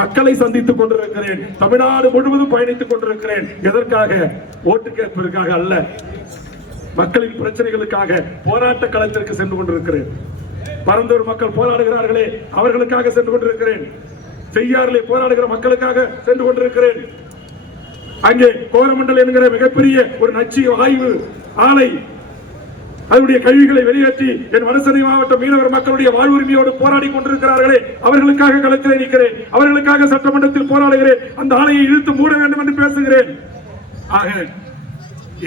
மக்களை சந்தித்துக் கொண்டிருக்கிறேன். தமிழ்நாடு முழுவதும் பயணித்துக் கொண்டிருக்கிறேன். எதற்காக? ஓட்டு கேட்பதற்காக அல்ல, மக்களின் பிரச்சனைகளுக்காக போராட்ட களத்திற்கு சென்று கொண்டிருக்கிறேன். பரந்தூர் மக்கள் போராடுகிறார்களே, அவர்களுக்காக சென்று கொண்டிருக்கிறேன். செய்யாறிலே போராடுகிற மக்களுக்காக சென்று கொண்டிருக்கிறேன். அங்கே கோரமண்டல் என்கிற மிகப்பெரிய ஒரு நச்சு ஆய்வு ஆலை அதனுடைய கழிவுகளை வெளியேற்றி என் வடசென்னை மாவட்ட மீனவர் மக்களுடைய வாழ்வுரிமையோடு போராடி கொண்டிருக்கிறார்களே, அவர்களுக்காக களத்தில் நிற்கிறேன். அவர்களுக்காக சட்டமன்றத்தில் போராடுகிறேன். அந்த ஆலையை இழுத்து மூட வேண்டும் என்று பேசுகிறேன். ஆக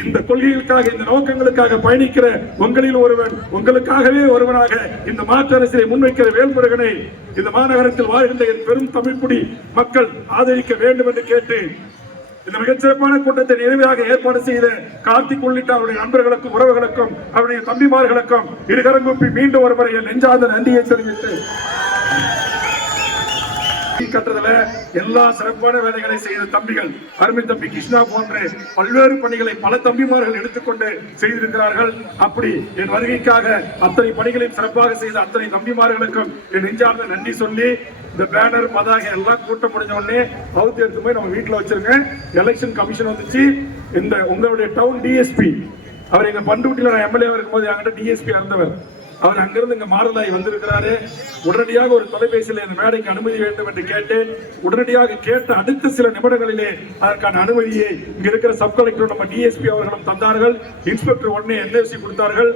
இந்த கொள்கைகளுக்காக, இந்த நோக்கங்களுக்காக பயணிக்கிற உங்களில் ஒருவன், உங்களுக்காகவே ஒருவனாக இந்த மாற்று அரசியலை முன்வைக்கிற வேல்முருகனை இந்த மாநகரத்தில் வாழ்கின்ற என் பெரும் தமிழ்குடி மக்கள் ஆதரிக்க வேண்டும் என்று கேட்டு இந்த மிகச்சிறப்பான கூட்டத்தை நிறைவாக ஏற்பாடு செய்த கார்த்திக் உள்ளிட்ட அவருடைய நண்பர்களுக்கும் உறவுகளுக்கும் அவருடைய தம்பிமார்களுக்கும் இருகரங்குப்பி மீண்டும் ஒருமுறை என் நெஞ்சார்ந்த நன்றியை தெரிவித்து கட்டுறதுல எல்லா சிறப்பான வேலைகளை செய்த தம்பிகள், அருமை தம்பி கிருஷ்ணா போன்ற பல்வேறு பணிகளை பல தம்பிமார்கள் எடுத்துக்கொண்டு செய்திருக்கிறார்கள். அப்படி என் வருகைக்காக அத்தனை பணிகளையும் சிறப்பாக செய்த அத்தனை தம்பிமார்களுக்கும் என் நெஞ்சார்ந்த நன்றி சொல்லி, இந்த பேனர் பதாக எல்லாம் கூட்டம் முடிஞ்ச உடனே அவுத்து எடுத்து போய் நம்ம வீட்டில் வச்சிருங்க. எலெக்ஷன் கமிஷன் வந்துச்சு. இந்த உங்களுடைய டவுன் டிஎஸ்பி, அவர் எங்க பண்டுகுட்டியில நான் எம்எல்ஏ இருக்கும்போது என்கிட்ட டிஎஸ்பி இருந்தவர், அவர் அங்கிருந்து இங்க மாறுதலாகி வந்திருக்கிறாரு. உடனடியாக ஒரு தொலைபேசியில் இந்த மேடைக்கு அனுமதி வேண்டும் என்று கேட்டேன். உடனடியாக கேட்ட அடுத்த சில நிமிடங்களிலே அதற்கான அனுமதியை இங்க இருக்கிற சப் கலெக்டர் நம்ம டிஎஸ்பி அவர்களும் தந்தார்கள். இன்ஸ்பெக்டர் உடனே என்எஃப்சி கொடுத்தார்கள்.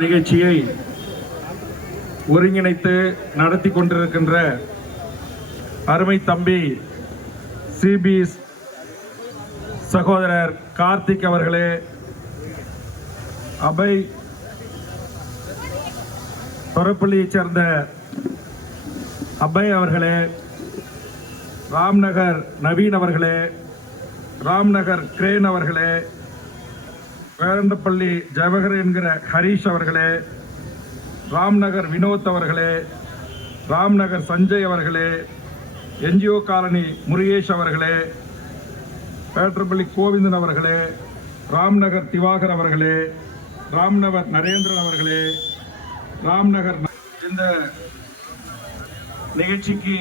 நிகழ்ச்சியை ஒருங்கிணைத்து நடத்தி கொண்டிருக்கின்ற அருமை தம்பி சிபி சகோதரர் கார்த்திக் அவர்களே, அபய் தொரப்பள்ளியைச் சேர்ந்த அபய் அவர்களே, ராம்நகர் நவீன் அவர்களே, ராம்நகர் கிரேன் அவர்களே, வேரண்டப்பள்ளி ஜவஹர் என்கிற ஹரீஷ் அவர்களே, ராம்நகர் வினோத் அவர்களே, ராம்நகர் சஞ்சய் அவர்களே, என்ஜிஓ காலனி முருகேஷ் அவர்களே, பேட்டரப்பள்ளி கோவிந்தன் அவர்களே, ராம்நகர் திவாகர் அவர்களே, ராம்நகர் நரேந்திரன் அவர்களே, ராம்நகர் இந்த நிகழ்ச்சிக்கு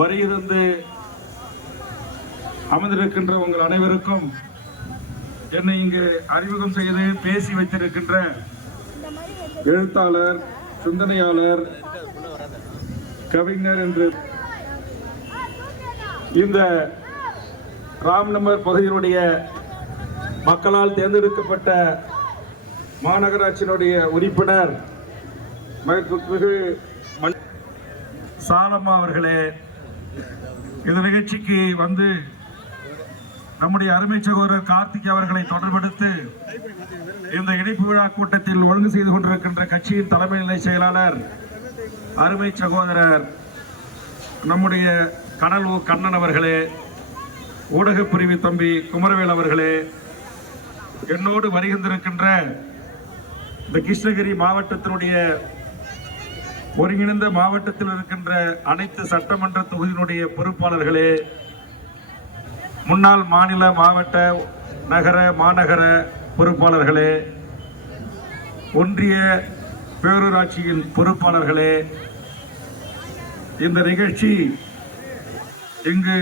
வருகிறது அமர்ந்திருக்கின்ற உங்கள் அனைவருக்கும் என்னை இங்கு அறிமுகம் செய்து பேசி வைத்திருக்கின்ற எழுத்தாளர், சிந்தனையாளர், கவிஞர் என்று இந்த ராம்நகர் பகுதியினுடைய மக்களால் தேர்ந்தெடுக்கப்பட்ட மாநகராட்சியினுடைய உறுப்பினர் சாலம்மா அவர்களே, இந்த நிகழ்ச்சிக்கு வந்து நம்முடைய அருமை சகோதரர் கார்த்திக் அவர்களை தொடர்படுத்து இந்த இணைப்பு விழா கூட்டத்தில் ஒழுங்கு செய்து கொண்டிருக்கின்ற கட்சியின் தலைமை நிலை செயலாளர் அருமை சகோதரர் நம்முடைய கடல் கண்ணன் அவர்களே, ஊடக பிரிவு தம்பி குமரவேல் அவர்களே, என்னோடு வருகின்றிருக்கின்ற இந்த கிருஷ்ணகிரி மாவட்டத்தினுடைய ஒருங்கிணைந்த மாவட்டத்தில் இருக்கின்ற அனைத்து சட்டமன்ற தொகுதியினுடைய பொறுப்பாளர்களே, முன்னாள் மாநில, மாவட்ட, நகர, மாநகர பொறுப்பாளர்களே, ஒன்றிய பேரூராட்சியின் பொறுப்பாளர்களே, இந்த நிகழ்ச்சி இங்கு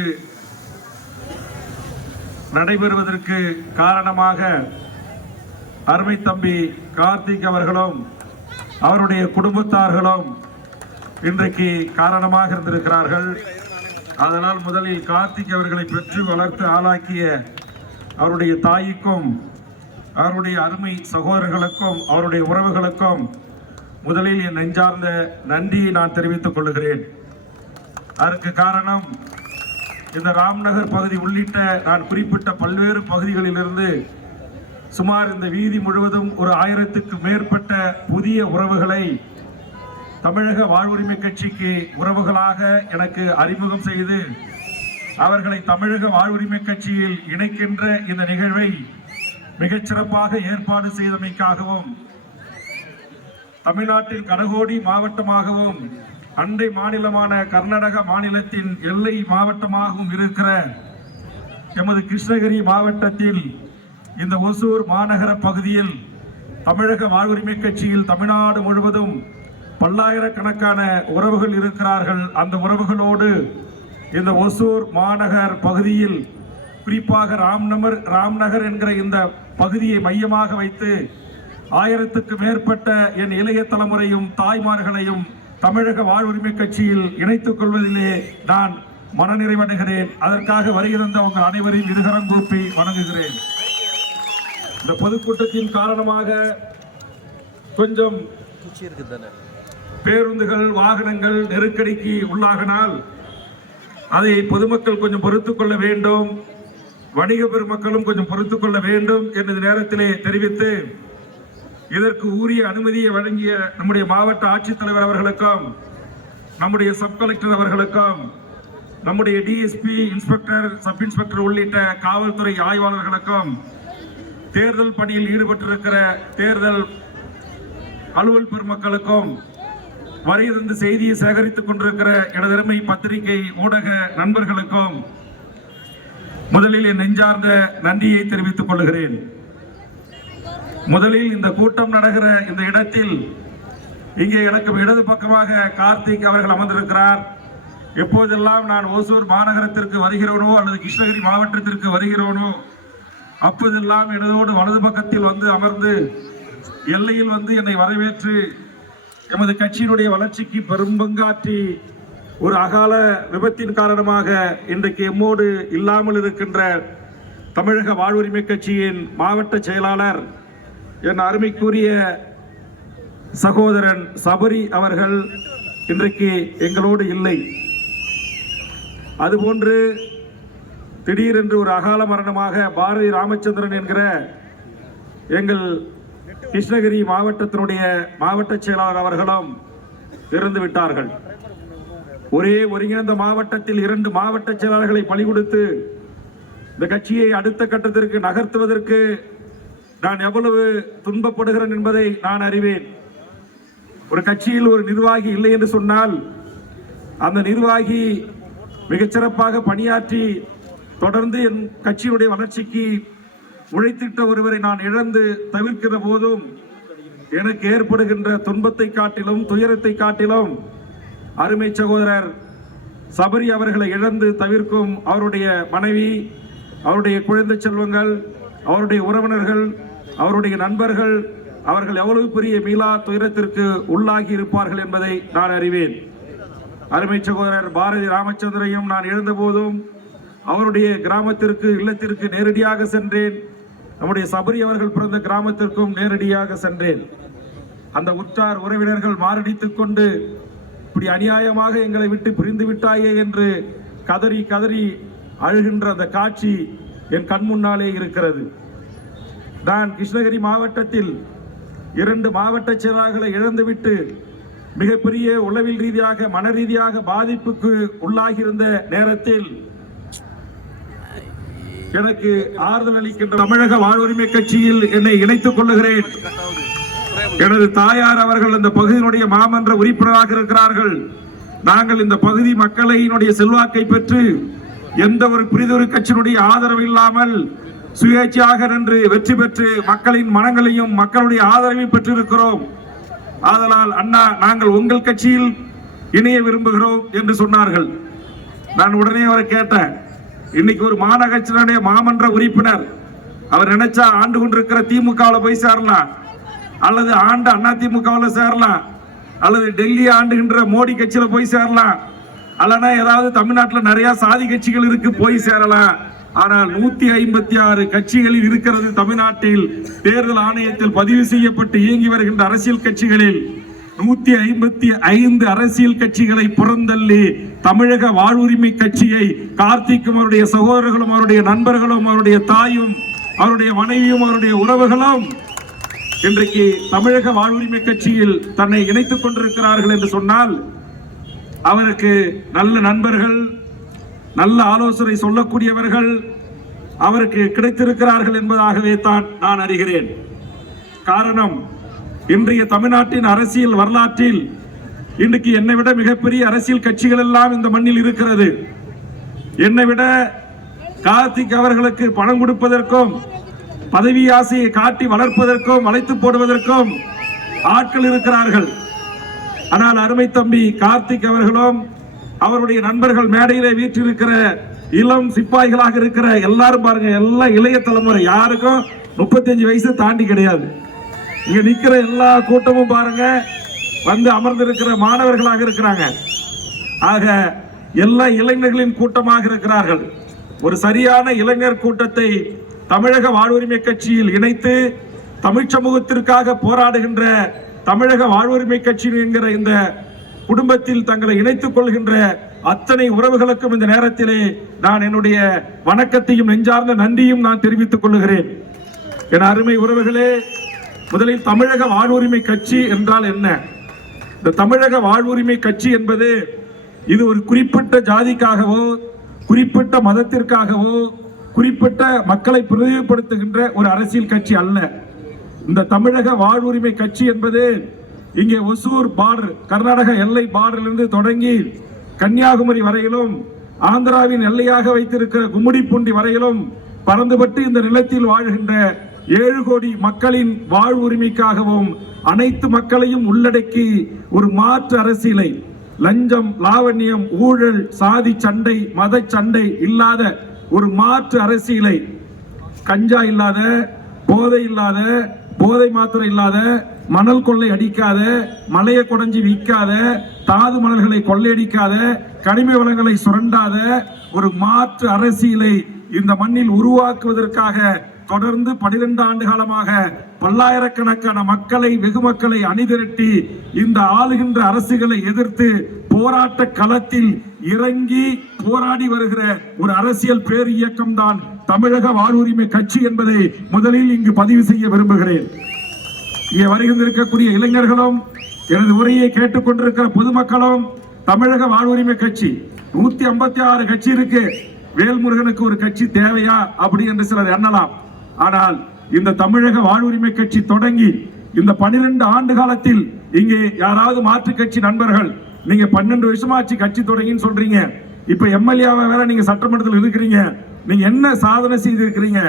நடைபெறுவதற்கு காரணமாக அருமை தம்பி கார்த்திக் அவர்களும் அவருடைய குடும்பத்தார்களும் இன்றைக்கு காரணமாக இருந்திருக்கிறார்கள். அதனால் முதலில் கார்த்திக் அவர்களை பெற்று வளர்த்து ஆளாக்கிய அவருடைய தாய்க்கும் அவருடைய அருமை சகோதரர்களுக்கும் அவருடைய உறவுகளுக்கும் முதலில் என் நெஞ்சார்ந்த நன்றியை நான் தெரிவித்துக் கொள்கிறேன். அதற்கு காரணம், இந்த ராம்நகர் பகுதி உள்ளிட்ட நான் குறிப்பிட்ட பல்வேறு பகுதிகளிலிருந்து சுமார் இந்த வீதி முழுவதும் ஒரு 1000க்கு மேற்பட்ட புதிய உறவுகளை தமிழக வாழ்வுரிமை கட்சிக்கு உறவுகளாக எனக்கு அறிமுகம் செய்து அவர்களை தமிழக வாழ்வுரிமை கட்சியில் இணைக்கின்ற இந்த நிகழ்வை மிகச்சிறப்பாக ஏற்பாடு செய்தமைக்காகவும் தமிழ்நாட்டின் கடகோடி மாவட்டமாகவும் அண்டை மாநிலமான கர்நாடக மாநிலத்தின் எல்லை மாவட்டமாகவும் இருக்கிற எமது கிருஷ்ணகிரி மாவட்டத்தில் இந்த ஒசூர் மாநகர பகுதியில் தமிழக வாழ்வுரிமை கட்சியில் தமிழ்நாடு முழுவதும் பல்லாயிரக்கணக்கான உறவுகள் இருக்கிறார்கள். அந்த உறவுகளோடு இந்த ஒசூர் மாநகர் பகுதியில் குறிப்பாக ராம்நகர் என்கிற இந்த பகுதியை மையமாக வைத்து 1000க்கு மேற்பட்ட என் இளைய தலைமுறையும் தாய்மார்களையும் தமிழக வாழ்வுரிமை கட்சியில் இணைத்துக் கொள்வதிலே நான் மனநிறைவடைகிறேன். அதற்காக வருகின்ற உங்கள் அனைவரையும் இருகரம் கூப்பி வணங்குகிறேன். இந்த பொதுக்கூட்டத்தின் காரணமாக கொஞ்சம் பேருந்துகள் வாகனங்கள் நெருக்கடிக்கு உள்ளாகினால் அதை பொதுமக்கள் கொஞ்சம் பொறுத்துக் கொள்ள வேண்டும், வணிக பெருமக்களும் கொஞ்சம் பொறுத்துக் கொள்ள வேண்டும் என்ற நேரத்திலே தெரிவித்து இதற்கு உரிய அனுமதியை வழங்கிய நம்முடைய மாவட்ட ஆட்சித்தலைவர் அவர்களுக்கும் நம்முடைய சப் கலெக்டர் அவர்களுக்கும் நம்முடைய டிஎஸ்பி இன்ஸ்பெக்டர் சப் இன்ஸ்பெக்டர் உள்ளிட்ட காவல்துறை ஆய்வாளர்களுக்கும் தேர்தல் பணியில் ஈடுபட்டிருக்கிற தேர்தல் அலுவல் பெருமக்களுக்கும் வரையிருந்து செய்தியை சேகரித்துக் கொண்டிருக்கிற எனதருமை பத்திரிகை ஊடக நண்பர்களுக்கும் முதலில் என் நெஞ்சார்ந்த நன்றியை தெரிவித்துக் கொள்கிறேன். முதலில் இந்த கூட்டம் நடக்கிற இந்த இடத்தில் இங்கே எனக்கு இடது பக்கமாக கார்த்திக் அவர்கள் அமர்ந்திருக்கிறார். எப்போதெல்லாம் நான் ஓசூர் மாநகரத்திற்கு வருகிறோனோ அல்லது கிருஷ்ணகிரி மாவட்டத்திற்கு வருகிறோனோ அப்போதெல்லாம் எனதோடு வலது பக்கத்தில் வந்து அமர்ந்து எல்லையில் வந்து என்னை வரவேற்று எமது கட்சியினுடைய வளர்ச்சிக்கு பெரும் பங்காற்றி ஒரு அகால விபத்தின் காரணமாக இன்றைக்கு எம்மோடு இல்லாமல் இருக்கின்ற தமிழக வாழ்வுரிமை கட்சியின் மாவட்ட செயலாளர் என் அருமைக்குரிய சகோதரன் சபரி அவர்கள் இன்றைக்கு எங்களோடு இல்லை. அதுபோன்று திடீரென்று ஒரு அகால மரணமாக பாரதி ராமச்சந்திரன் என்கிற எங்கள் கிருஷ்ணகிரி மாவட்டத்தினுடைய மாவட்ட செயலாளர் அவர்களும் இறந்து விட்டார்கள். ஒரே ஒருங்கிணைந்த மாவட்டத்தில் 2 மாவட்ட செயலாளர்களை பலி கொடுத்து இந்த கட்சியை அடுத்த கட்டத்திற்கு நகர்த்துவதற்கு நான் எவ்வளவு துன்பப்படுகிறேன் என்பதை நான் அறிவேன். ஒரு கட்சியில் ஒரு நிர்வாகி இல்லை என்று சொன்னால் அந்த நிர்வாகி மிகச்சிறப்பாக பணியாற்றி தொடர்ந்து என் கட்சியினுடைய வளர்ச்சிக்கு உழைத்திட்ட ஒருவரை நான் இழந்து தவிர்க்கிற போதும் எனக்கு ஏற்படுகின்ற துன்பத்தை காட்டிலும் துயரத்தை காட்டிலும் அருமை சகோதரர் சபரி அவர்களை இழந்து தவிர்க்கும் அவருடைய மனைவி, அவருடைய குழந்தை செல்வங்கள், அவருடைய உறவினர்கள், அவருடைய நண்பர்கள் அவர்கள் எவ்வளவு பெரிய மீளா துயரத்திற்கு உள்ளாகி இருப்பார்கள் என்பதை நான் அறிவேன். அருமை சகோதரர் பாரதி ராமச்சந்திரையும் நான் இழந்த போதும் அவருடைய கிராமத்திற்கு இல்லத்திற்கு நேரடியாக சென்றேன். நம்முடைய சபரி அவர்கள் பிறந்த கிராமத்திற்கும் நேரடியாக சென்றேன். அந்த உற்றார் உறவினர்கள் மாரடித்துக் கொண்டு இப்படி அநியாயமாக எங்களை விட்டு பிரிந்து விட்டாயே என்று கதறி கதறி அழுகின்ற அந்த காட்சி என் கண் முன்னாலே இருக்கிறது. நான் கிருஷ்ணகிரி மாவட்டத்தில் 2 மாவட்ட செயலாளர்களை இழந்துவிட்டு மிகப்பெரிய உளவில் ரீதியாக மன ரீதியாக பாதிப்புக்கு உள்ளாகியிருந்த நேரத்தில் எனக்கு ஆறுதல் அளிக்கின்ற தமிழக வாழ்வுரிமை கட்சியில் என்னை இணைத்துக் கொள்ளுகிறேன். எனது தாயார் அவர்கள் இந்த பகுதியினுடைய மாமன்ற உறுப்பினராக இருக்கிறார்கள். நாங்கள் இந்த பகுதி மக்களினுடைய செல்வாக்கை பெற்று எந்த ஒரு பிரிதொரு கட்சியினுடைய ஆதரவு இல்லாமல் சுயேட்சையாக நின்று வெற்றி பெற்று மக்களின் மனங்களையும் மக்களுடைய ஆதரவையும் பெற்றிருக்கிறோம். ஆதலால் அண்ணா நாங்கள் உங்கள் கட்சியில் இணைய விரும்புகிறோம் என்று சொன்னார்கள். நான் உடனே அவரை கேட்டேன், இன்னைக்கு ஒரு மாநகராட்சியினுடைய மாமன்ற உறுப்பினர் அவர் நினைச்சா ஆண்டு கொண்டிருக்கிற திமுகவில் போய் சேரலாம், அல்லது ஆண்டு அண்ணா திமுகவில் சேரலாம், அல்லது டெல்லி ஆண்டுகின்ற மோடி கட்சியில போய் சேரலாம், அல்லனா ஏதாவது தமிழ்நாட்டில் நிறைய சாதி கட்சிகள் இருக்கு போய் சேரலாம். ஆனால் 156 கட்சிகளில் இருக்கிறது தமிழ்நாட்டில் தேர்தல் ஆணையத்தில் பதிவு செய்யப்பட்டு இயங்கி வருகின்ற அரசியல் கட்சிகளில் 155 அரசியல் கட்சிகளை புறந்தள்ளி தமிழக வாழ்வுரிமை கட்சியை கார்த்திக்கும் அவருடைய சகோதரர்களும் அவருடைய நண்பர்களும் அவருடைய தாயும் அவருடைய மனைவியும் அவருடைய உறவுகளும் இன்றைக்கு தமிழக வாழ்வுரிமை கட்சியில் தன்னை இணைத்துக் கொண்டிருக்கிறார்கள் என்று சொன்னால் அவருக்கு நல்ல நண்பர்கள், நல்ல ஆலோசனை சொல்லக்கூடியவர்கள் அவருக்கு கிடைத்திருக்கிறார்கள் என்பதாகவே தான் நான் அறிகிறேன். காரணம், இன்றைய தமிழ்நாட்டின் அரசியல் வரலாற்றில் இன்றைக்கு என்னை விட மிகப்பெரிய அரசியல் கட்சிகள் எல்லாம் இந்த மண்ணில் இருக்கிறது. என்னை விட கார்த்திக் அவர்களுக்கு பணம் கொடுப்பதற்கும் பதவி ஆசையை காட்டி வளர்ப்பதற்கும் வளைத்து போடுவதற்கும் ஆட்கள் இருக்கிறார்கள். ஆனால் அருமை தம்பி கார்த்திக் அவர்களும் அவருடைய நண்பர்கள் மேடையிலே வீற்றிருக்கிற இளம் சிப்பாய்களாக இருக்கிற எல்லாரும் பாருங்க, எல்லாம் இளைய தலைமுறை, யாருக்கும் 35 வயசு தாண்டி கிடையாது. இங்க நிக்கிற எல்லா கூட்டமும் பாருங்க வந்து அமர்ந்திருக்கிற மாணவர்களாக இருக்கிறாங்க. ஆக எல்லா இளைஞர்களின் கூட்டமாக இருக்கிறார்கள். ஒரு சரியான இளைஞர் கூட்டத்தை தமிழக வாழ்வுரிமை கட்சியில் இணைத்து தமிழ் சமூகத்திற்காக போராடுகின்ற தமிழக வாழ்வுரிமை கட்சி என்கிற இந்த குடும்பத்தில் தங்களை இணைத்துக் கொள்கின்ற அத்தனை உறவுகளுக்கும் இந்த நேரத்திலே நான் என்னுடைய வணக்கத்தையும் நெஞ்சார்ந்த நன்றியும் நான் தெரிவித்துக் கொள்கிறேன். என் அருமை உறவுகளே, முதலில் தமிழக வாழ்வுரிமை கட்சி என்றால் என்ன? இந்த தமிழக வாழ்வுரிமை கட்சி என்பது இது ஒரு குறிப்பிட்ட ஜாதிக்காகவோ குறிப்பிட்ட மதத்திற்காகவோ குறிப்பிட்ட மக்களை பிரதிநிதிப்படுத்துகின்ற ஒரு அரசியல் கட்சி அல்ல. இந்த தமிழக வாழ்வுரிமை கட்சி என்பது இங்கே ஒசூர் பார்டர், கர்நாடக எல்லை பார்டரிலிருந்து தொடங்கி கன்னியாகுமரி வரையிலும் ஆந்திராவின் எல்லையாக வைத்திருக்கிற கும்மிடிப்பூண்டி வரையிலும் பறந்துபட்டு இந்த நிலத்தில் வாழ்கின்ற 7 கோடி மக்களின் வாழ்வுரிமைக்காகவும் அனைத்து மக்களையும் உள்ளடக்கி ஒரு மாற்று அரசியலை, லஞ்சம், லாவண்யம், ஊழல், சாதி சண்டை, மத சண்டை இல்லாத ஒரு மாற்று அரசியலை, கஞ்சா இல்லாத, போதை இல்லாத, போதை மாத்திரை இல்லாத, மணல் கொள்ளை அடிக்காத, மலையை குடைஞ்சி விற்காத, தாது மணல்களை கொள்ளையடிக்காத, கனிம வளங்களை சுரண்டாத ஒரு மாற்று அரசியலை இந்த மண்ணில் உருவாக்குவதற்காக தொடர்ந்து 12 ஆண்டு காலமாக பல்லாயிரக்கணக்கான மக்களை, வெகு மக்களை அணிதிரட்டி இந்த ஆளுகின்ற அரசுகளை எதிர்த்து போராட்ட களத்தில் இறங்கி போராடி வருகிற ஒரு அரசியல் பேர் இயக்கம் தான் தமிழக வாழ்வுரிமை கட்சி என்பதை முதலில் இங்கு பதிவு செய்ய விரும்புகிறேன். இங்கே வருகின்றிருக்கக்கூடிய இளைஞர்களும் எனது உரையை கேட்டுக்கொண்டிருக்கிற பொதுமக்களும் தமிழக வாழ்வுரிமை கட்சி 156 கட்சி இருக்கு, வேல்முருகனுக்கு ஒரு கட்சி தேவையா அப்படி என்று சிலர் எண்ணலாம். ஆனால் இந்த தமிழக வாழ்வுரிமை கட்சி தொடங்கி இந்த 12 ஆண்டு காலத்தில் இங்கே யாராவது மாற்று கட்சி நண்பர்கள், நீங்க 12 வருஷமாச்சு கட்சி தொடங்கின்னு சொல்றீங்க, இப்ப எம்எல்ஏவா வேற நீங்க சட்டமன்றத்தில் இருக்கிறீங்க, நீங்க என்ன சாதனை செய்திருக்கிறீங்க?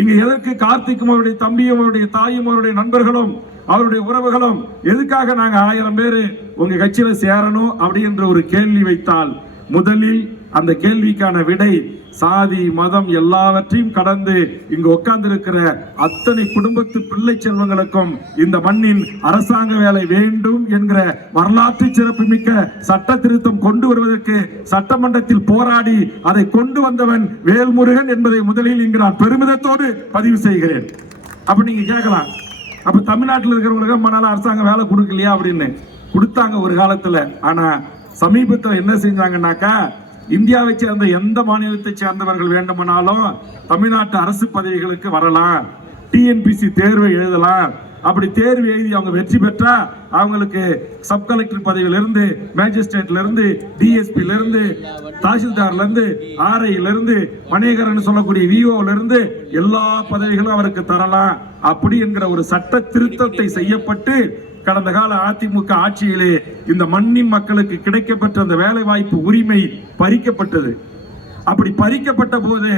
இங்க எதற்கு கார்த்திக்கும் அவருடைய தம்பியும் அவருடைய தாயும் அவருடைய நண்பர்களும் அவருடைய உறவுகளும் எதுக்காக நாங்க 1000 பேர் உங்க கட்சியில சேரணும் அப்படி என்ற ஒரு கேள்வி வைத்தால், முதலில் அந்த கேள்விக்கான விடை சாதி மதம் எல்லாவற்றையும் கடந்து இங்கு உட்கார்ந்து இருக்கிற அத்தனை குடும்பத்து பிள்ளை செல்வங்களுக்கும் இந்த மண்ணின் அரசாங்க வேலை வேண்டும் என்கிற வரலாற்று சிறப்புமிக்க சட்ட திருத்தம் கொண்டு வருவதற்கு சட்டமன்றத்தில் போராடி அதை கொண்டு வந்தவன் வேல்முருகன் என்பதை முதலில் இங்கு நான் பெருமிதத்தோடு பதிவு செய்கிறேன். அப்ப நீங்க கேட்கலாம், அப்ப தமிழ்நாட்டில் இருக்கிறவங்களுக்கு மனால அரசாங்கம் வேலை கொடுக்கலையா அப்படின்னு. கொடுத்தாங்க ஒரு காலத்துல. ஆனா சமீபத்தில் என்ன செஞ்சாங்கன்னாக்கா, இந்தியாவை சேர்ந்த எந்த மாநிலத்தை சேர்ந்தவர்கள் வேண்டுமானாலும் தமிழ்நாட்டு அரசு பதவிகளுக்கு வரலாம், டிஎன்பிசி தேர்வை எழுதலாம். அப்படி தேர்வு எழுதி அவங்க வெற்றி பெற்றா அவங்களுக்கு சப் கலெக்டர் பதவியில இருந்து, மேஜிஸ்ட்ரேட்ல இருந்து, டிஎஸ்பில இருந்து, தாசில்தார்ல இருந்து, ஆர்ஐல இருந்து, வணிகர்னு சொல்லக்கூடிய விஓல இருந்து எல்லா பதவிகளும் அவருக்கு தரலாம் அப்படி என்கிற ஒரு சட்ட திருத்தத்தை செய்யப்பட்டு கடந்த கால அதிமுக ஆட்சியிலே இந்த மண்ணின் மக்களுக்கு கிடைக்கப்பட்ட அந்த வேலை வாய்ப்பு உரிமை பறிக்கப்பட்டது. அப்படி பறிக்கப்பட்ட போது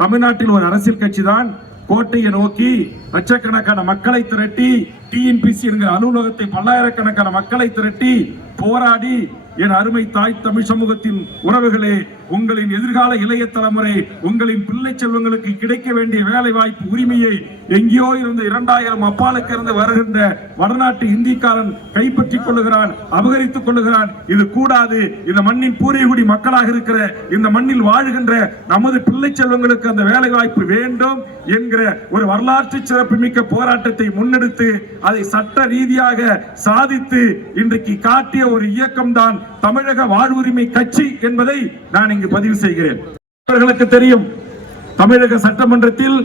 தமிழ்நாட்டில் ஒரு அரசியல் கட்சி தான் கோட்டையை நோக்கி லட்சக்கணக்கான மக்களை திரட்டி, டிஎன்பிசி என்கிற அலுவலகத்தை பல்லாயிரக்கணக்கான மக்களை திரட்டி போராடி, என் அருமை தாய் தமிழ் சமூகத்தின் உறவுகளே, உங்களின் எதிர்கால இளைய தலைமுறை, உங்களின் பிள்ளை செல்வங்களுக்கு கிடைக்க வேண்டிய வேலை வாய்ப்பு உரிமையை எங்கேயோ இருந்து 2000 அப்பாலுக்கு இருந்து வருகின்ற வடநாட்டு இந்திக்காரன் கைப்பற்றிக் கொள்ளுகிறான், அபகரித்துக் கொள்ளுகிறான். இது கூடாது. இந்த மண்ணின் பூர்வீகுடி மக்களாக இருக்கிற இந்த மண்ணில் வாழுகின்ற நமது பிள்ளை செல்வங்களுக்கு அந்த வேலை வாய்ப்பு வேண்டும் என்கிற ஒரு வரலாற்று சிறப்புமிக்க போராட்டத்தை முன்னெடுத்து அதை சட்ட ரீதியாக சாதித்து இன்றைக்கு காட்டிய ஒரு இயக்கம் தான் தமிழக வாழ்வுரிமை கட்சி என்பதை நான் இங்கு பதிவு செய்கிறேன். அவர்களுக்கு தெரியும், தமிழக சட்டமன்றத்தில்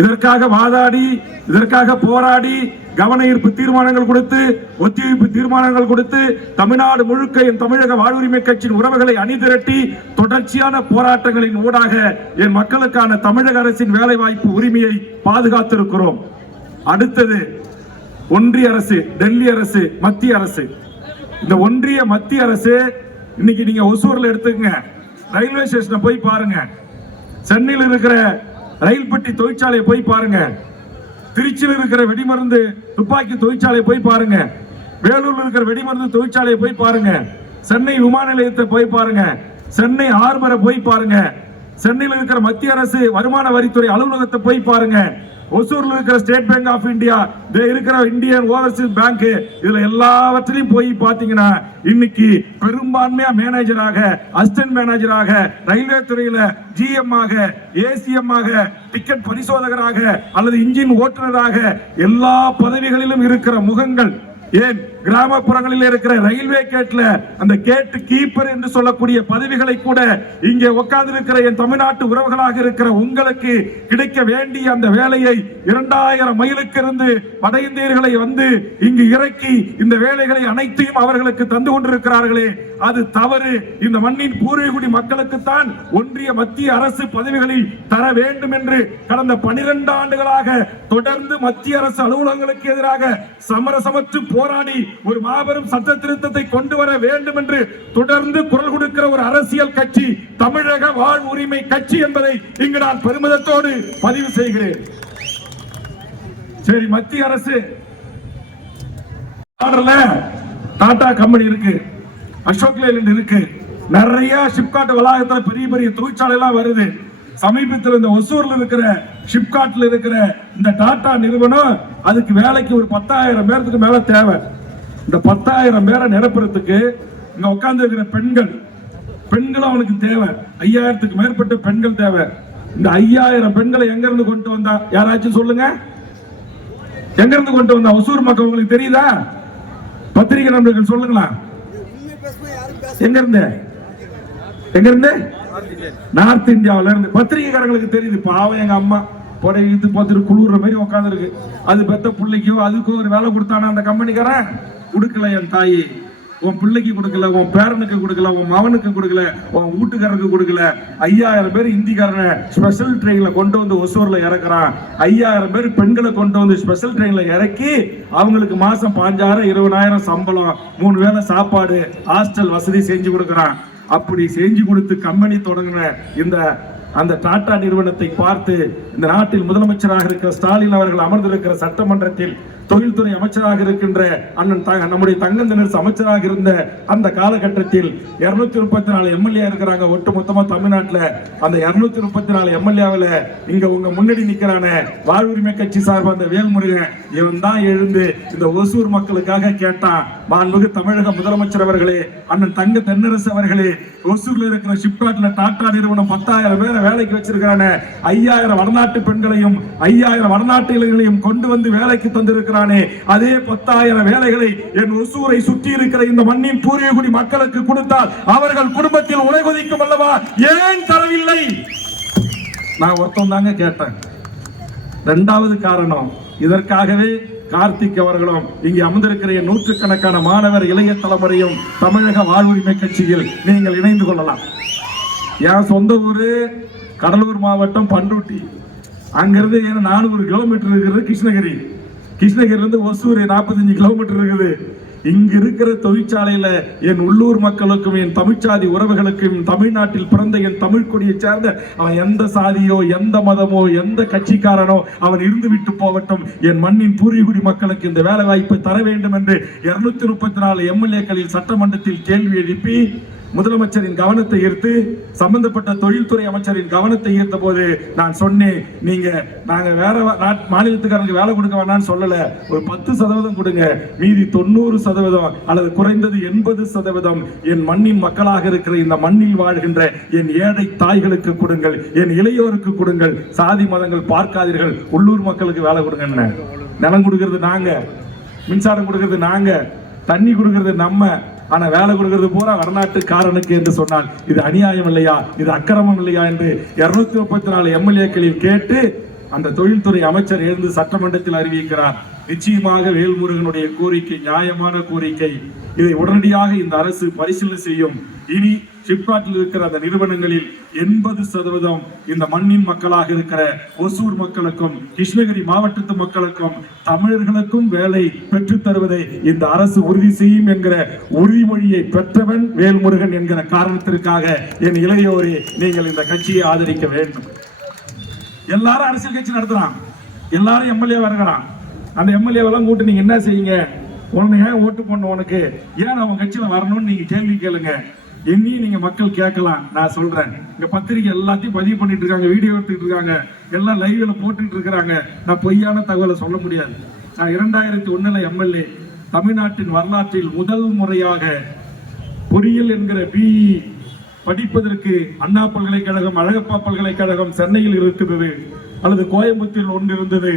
இதற்காக வாதாடி, இதற்காக போராடி, கவன ஈர்ப்பு தீர்மானங்கள் கொடுத்து, ஒத்திவைப்பு தீர்மானங்கள் கொடுத்து, தமிழ்நாடு முழுக்க என் தமிழக வாழ்வுரிமை கட்சியின் உறவுகளை அணிதிரட்டி தொடர்ச்சியான போராட்டங்களின் ஊடாக என் மக்களுக்கான தமிழக அரசின் வேலை வாய்ப்பு உரிமையை பாதுகாத்திருக்கிறோம். அடுத்தது ஒன்றிய அரசு, டெல்லி அரசு, மத்திய அரசு. இந்த ஒன்றிய மத்திய அரசு இன்னைக்கு நீங்க ஒசூர்ல எடுத்துக்கங்க, ரயில்வே ஸ்டேஷனை போய் பாருங்க, சென்னையில் இருக்கிற ரயில் பெட்டி தொழிற்சாலையை போய் பாருங்க, திருச்சியில் இருக்கிற வெடிமருந்து துப்பாக்கி தொழிற்சாலையை போய் பாருங்க, வேலூர்ல இருக்கிற வெடிமருந்து தொழிற்சாலையை போய் பாருங்க, சென்னை விமான நிலையத்தை போய் பாருங்க, சென்னை ஹார்பரை போய் பாருங்க, சென்னையில் இருக்கிற மத்திய அரசு வருமான வரித்துறை அலுவலகத்தை போய் பாருங்க, ஒசூர்ல இருக்கிற ஸ்டேட் பேங்க் ஆஃப் இந்தியா, இருக்கிற இந்தியன் ஓவர்சீஸ் பேங்க், இதுல எல்லாவற்றிலையும் போய் பாத்தீங்கன்னா இன்னைக்கு பெரும்பான்மையா மேனேஜராக, அசிஸ்டன்ட் மேனேஜராக, ரயில்வே துறையில ஜிஎம் ஆக, ஏசிஎம் ஆக, டிக்கெட் பரிசோதகராக அல்லது இன்ஜின் ஓட்டுநராக எல்லா பதவிகளிலும் இருக்கிற முகங்கள், ஏன் கிராமப்புறங்களில் இருக்கிற ரயில்வே கேட்ல அந்த கேட் கீப்பர் என்று சொல்லக்கூடிய பதவிகளை கூட இங்கே உட்கார்ந்து இருக்கிற என் தமிழ்நாட்டு உறவுகளாக இருக்கிற உங்களுக்கு கிடைக்க வேண்டிய அந்த வேலையை 2000 மைலுக்கு இருந்து வட இந்தியர்களை வந்து இங்கு இறக்கி இந்த வேலைகளை அனைத்தையும் அவர்களுக்கு தந்து கொண்டிருக்கிறார்களே, அது தவறு. இந்த மண்ணின் பூர்வீகுடி மக்களுக்குத்தான் ஒன்றிய மத்திய அரசு பதவிகளில் தர வேண்டும் என்று கடந்த 12 ஆண்டுகளாக தொடர்ந்து மத்திய அரசு அலுவலகங்களுக்கு எதிராக சமரசமற்று போராடி ஒரு மாபெரும் சட்ட திருத்தத்தை கொண்டு வர வேண்டும் என்று தொடர்ந்து குரல் கொடுக்கிற ஒரு அரசியல் கட்சி தமிழக வாழ் உரிமை கட்சி என்பதை இங்கு நான் பெருமிதத்தோடு பதிவு செய்கிறேன். சரி, மத்திய அரசு டாடா கம்பெனி இருக்கு, அசோக் லேலண்ட் இருக்கு, நிறைய ஷிப்காட் வளாகத்தில் பெரிய பெரிய தொழிற்சாலை எல்லாம் வருது. சமீபத்தில் இந்த ஒசூர்ல இருக்கிற ஷிப்காட்ல இருக்கிற இந்த டாடா நிறுவனம் அதுக்கு வேலைக்கு ஒரு 10,000 பேருக்கு மேல தேவை. இந்த 10,000 பேரை நிரப்புறதுக்கு இங்க உட்கார்ந்து இருக்கிற பெண்கள் அவனுக்கு தேவை. 5000க்கு மேற்பட்ட பெண்கள் தேவை. இந்த 5000 பெண்களை எங்க இருந்து கொண்டு வந்தா? யாராச்சும் சொல்லுங்க, எங்க இருந்து கொண்டு வந்தா? ஒசூர் மக்கள் உங்களுக்கு தெரியுதா? பத்திரிகை நண்பர்கள் சொல்லுங்களா, எங்க இருந்து? நார்த் இந்தியாவில இருந்து. பத்திரிகைக்காரங்களுக்கு தெரியுது, பாவம் எங்க அம்மா புடவை இது பார்த்துட்டு குளிர்ற மாதிரி உட்காந்து இருக்கு. அது பெத்த பிள்ளைக்கோ அதுக்கோ ஒரு வேலை கொடுத்தானா அந்த கம்பெனிக்காரன்? கொடுக்கல. என் தாயி, உன் பிள்ளைக்கு கொடுக்கல, உன் பேரனுக்கு கொடுக்கல, உன் மகனுக்கு கொடுக்கல, உன் வீட்டுக்காரனுக்கு கொடுக்கல. 5000 பேர் இந்திக்காரனை ஸ்பெஷல் ட்ரெயின்ல கொண்டு வந்து ஒசூர்ல இறக்குறான். 5000 பேர் பெண்களை கொண்டு வந்து ஸ்பெஷல் ட்ரெயின்ல இறக்கி அவங்களுக்கு மாசம் 5,000 20,000 சம்பளம், 3 வேளை சாப்பாடு, ஹாஸ்டல் வசதி செஞ்சு கொடுக்கறான். அப்படி செஞ்சு கொடுத்து கம்பெனி தொடங்கின அந்த டாடா நிறுவனத்தை பார்த்து இந்த நாட்டில் முதலமைச்சராக இருக்கிற ஸ்டாலின் அவர்கள் அமர்ந்திருக்கிற சட்டமன்றத்தில் தொழில்துறை அமைச்சராக இருக்கின்ற அண்ணன் நம்முடைய தங்கந்தனரசு அமைச்சராக இருந்த அந்த காலகட்டத்தில் 234 எம்எல்ஏ இருக்கிறாங்க ஒட்டு மொத்தமா தமிழ்நாட்டில். அந்த 234 எம்எல்ஏவில் இங்க உங்க முன்னாடி நிக்கிறான வாழ்வுரிமை கட்சி சார்பாக அந்த வேல்முருகன், இவன் தான் எழுந்து இந்த ஒசூர் மக்களுக்காக கேட்டான். மாண்புமிகு தமிழக முதலமைச்சர் அவர்களே, அண்ணன் தங்க தென்னரசு அவர்களே, ஒசூர்ல இருக்கிற ஷிப்காட்ல டாடா நிறுவனம் 10,000 பேரை வேலைக்கு வச்சிருக்கான, 5000 வடநாட்டு பெண்களையும் 5000 வடநாட்டு இளைஞர்களையும் கொண்டு வந்து வேலைக்கு தந்திருக்கிறானே, அதே 10,000 வேலைகளை என் ஒசூரை சுற்றி இருக்கிற இந்த மண்ணின் பூர்வீகுடி மக்களுக்கு கொடுத்தால் அவர்கள் குடும்பத்தில் உழைவதிக்கும் அல்லவா? ஏன் தரவில்லை? நான் ஒருத்தம் தாங்க கேட்டேன். 2வது காரணம், இதற்காகவே கார்த்திக் அவர்களும் இங்கே அமர்ந்திருக்கிற நூற்றுக்கணக்கான மாணவர் இளைய தலைமுறையும் தமிழக வாழ்வுரிமை கட்சியில் நீங்கள் இணைந்து கொள்ளலாம். என் சொந்த ஊரு கடலூர் மாவட்டம் பண்ருட்டி. அங்கிருந்து 400 கிலோமீட்டர் இருக்கிறது கிருஷ்ணகிரி. கிருஷ்ணகிரிலிருந்து ஒசூர் 45 கிலோமீட்டர் இருக்குது. இங்க இருக்கிற தொழிற்சாலையில என் உள்ளூர் மக்களுக்கும் என் தமிழ்ச்சாதி உறவுகளுக்கும் தமிழ்நாட்டில் பிறந்த என் தமிழ் கொடியை சேர்ந்த அவன் எந்த சாதியோ எந்த மதமோ எந்த கட்சிக்காரனோ அவன் இருந்து விட்டு போகட்டும், என் மண்ணின் பூர்வீகுடி மக்களுக்கு இந்த வேலை வாய்ப்பை தர வேண்டும் என்று 234 எம்எல்ஏக்களில் சட்டமன்றத்தில் கேள்வி எழுப்பி முதலமைச்சரின் கவனத்தை ஈர்த்து சம்பந்தப்பட்ட தொழில்துறை அமைச்சரின் கவனத்தை ஈர்த்த போது நான் சொன்னேன், நாங்க வேற மாநிலத்துக்காரங்களுக்கு வேலை கொடுக்க வேணாம்னு சொல்லல, ஒரு 10% கொடுங்க, மீதி 90% அல்லது குறைந்தது 80% என் மண்ணின் மக்களாக இருக்கிற இந்த மண்ணில் வாழ்கின்ற என் ஏழை தாய்களுக்கு கொடுங்கள், என் இளையோருக்கு கொடுங்கள், சாதி மதங்கள் பார்க்காதீர்கள், உள்ளூர் மக்களுக்கு வேலை கொடுங்க. நிலம் கொடுக்கிறது நாங்க, மின்சாரம் கொடுக்கிறது நாங்க, தண்ணி கொடுக்கிறது நம்ம, ஆனா வேலை கொடுக்கிறது பூரா வடநாட்டுக்காரனுக்கு என்று சொன்னால் இது அநியாயம் இல்லையா, இது அக்கிரமம் இல்லையா என்று 234 எம்எல்ஏக்களில் கேட்டு அந்த தொழில்துறை அமைச்சர் எழுந்து சட்டமன்றத்தில் அறிவிக்கிறார். நிச்சயமாக வேல்முருகனுடைய கோரிக்கை நியாயமான கோரிக்கை. இதை உடனடியாக இந்த அரசு பரிசீலனை செய்யும். இனி சிப்காட்டில் இருக்கிற அந்த நிறுவனங்களில் 80% இந்த மண்ணின் மக்களாக இருக்கிற ஒசூர் மக்களுக்கும் கிருஷ்ணகிரி மாவட்டத்து மக்களுக்கும் தமிழர்களுக்கும் வேலை பெற்றுத் தருவதை இந்த அரசு உறுதி செய்யும் என்கிற உறுதிமொழியை பெற்றவன் வேல்முருகன் என்கிற காரணத்திற்காக என் இளையோரே, நீங்கள் இந்த கட்சியை ஆதரிக்க வேண்டும். எல்லாரும் அரசியல் கட்சி நடத்துறான், எல்லாரும் எம்எல்ஏ வருகிறான். அந்த எம்எல்ஏவெல்லாம் கூட்டு நீங்க என்ன செய்யுங்க, உன்னை ஏன் ஓட்டு பண்ண, உனக்கு ஏன் அவன் கட்சியில வரணும்னு நீங்க கேள்வி கேளுங்க. என்னையும் நீங்க மக்கள் கேட்கலாம். நான் சொல்றேன், இங்க பத்திரிகை எல்லாத்தையும் பதிவு பண்ணிட்டு இருக்காங்க, வீடியோ எடுத்துட்டு இருக்காங்க, எல்லாம் லைவ்ல போட்டுட்டு இருக்கிறாங்க. நான் பொய்யான தகவலை சொல்ல முடியாது. நான் 2001 எம்எல்ஏ. தமிழ்நாட்டின் வரலாற்றில் முதல் முறையாக பொறியியல் என்கிற பிஇ படிப்பதற்கு அண்ணா பல்கலைக்கழகம், அழகப்பா பல்கலைக்கழகம் சென்னையில் இருக்கிறது, அல்லது கோயம்புத்தூரில் ஒன்று இருந்தது.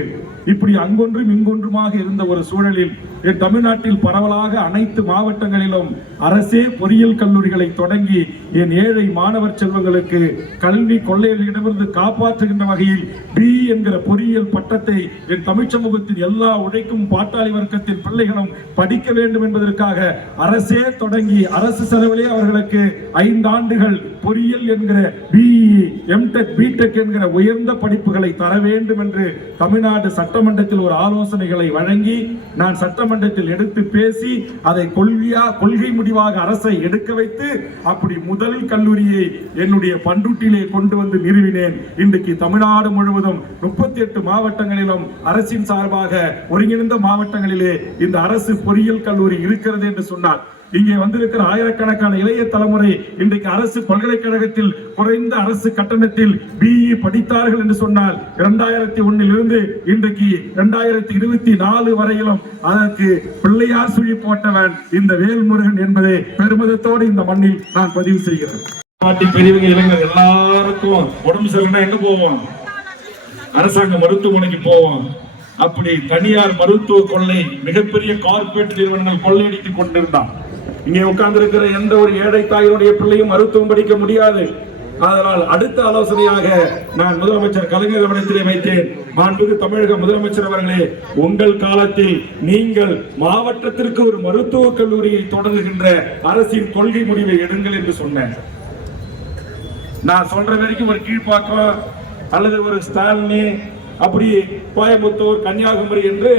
இப்படி அங்கொன்றும் இங்கொன்றுமாக இருந்த ஒரு சூழலில் என் தமிழ்நாட்டில் பரவலாக அனைத்து மாவட்டங்களிலும் அரசே பொறியியல் கல்லூரிகளை தொடங்கி என் ஏழை மாணவர் செல்வங்களுக்கு கல்வி கொள்ளையர்களிடமிருந்து காப்பாற்றுகின்ற வகையில் பி என்கிற பொறியியல் பட்டத்தை என் தமிழ் சமூகத்தின் எல்லா உழைக்கும் பாட்டாளி வர்க்கத்தின் பிள்ளைகளும் படிக்க வேண்டும் என்பதற்காக அரசே தொடங்கி அரசு செலவிலே அவர்களுக்கு 5 ஆண்டுகள் பொறியியல் என்கிற பிஇ, எம்டெக், பிடெக் என்கிற உயர்ந்த படிப்புகளை தர வேண்டும் என்று தமிழ்நாடு சட்டமன்றத்தில் ஒரு ஆலோசனைகளை வழங்கி நான் சட்டமன்றத்தில் எடுத்து பேசி அதை கொள்கை முடிவாக அரசை எடுக்க வைத்து அப்படி முதல் கல்லூரியை என்னுடைய பண்ருட்டியிலே கொண்டு வந்து நிறுவினேன். இன்றைக்கு தமிழ்நாடு முழுவதும் 38 மாவட்டங்களிலும் அரசின் சார்பாக ஒருங்கிணைந்த மாவட்டங்களிலே இந்த அரசு பொறியியல் கல்லூரி இருக்கிறது என்று சொன்னார். இங்கே வந்திருக்கிற ஆயிரக்கணக்கான இளைய தலைமுறை இன்றைக்கு அரசு பல்கலைக்கழகத்தில் குறைந்த அரசு கட்டணத்தில் பிஇ படித்தார்கள் என்று சொன்னால் 2001 இருந்து இன்றைக்கு 2024 வரையிலும் அதற்கு பிள்ளையார் சுழி போட்டவன் இந்த வேல்முருகன் என்பதை பெருமிதத்தோடு இந்த மண்ணில் நான் பதிவு செய்கிறேன். நாட்டின் பெரியவங்க இளைஞர் எல்லாருக்கும் உடம்பு சரியில்லைன்னா எங்க போவோம்? அரசாங்க மருத்துவமனைக்கு போவோம். அப்படி தனியார் மருத்துவ கொள்ளை மிகப்பெரிய கார்பரேட் நிறுவனங்கள் கொள்ளையடித்துக் கொண்டிருந்தான். இங்கே உட்கார்ந்து இருக்கிற எந்த ஒரு ஏழை தாயினுடைய பிள்ளையும் மருத்துவம் படிக்க முடியாது. அதனால் அடுத்த ஆலோசனையாக நான் முதலமைச்சர் கலைஞர் கவனத்திலே வைத்தேன். மாண்புமிகு தமிழக முதலமைச்சர் அவர்களே, உங்கள் காலத்தில் நீங்கள் மாவட்டத்திற்கு ஒரு மருத்துவக் கல்லூரியை தொடங்குகின்ற அரசின் கொள்கை முடிவை எடுங்கள் என்று சொன்னேன். நான் சொல்ற வரைக்கும் ஒரு கீழ்ப்பாக்கம் அல்லது ஒரு ஸ்டாலினி, அப்படி கோயம்புத்தூர், கன்னியாகுமரி என்று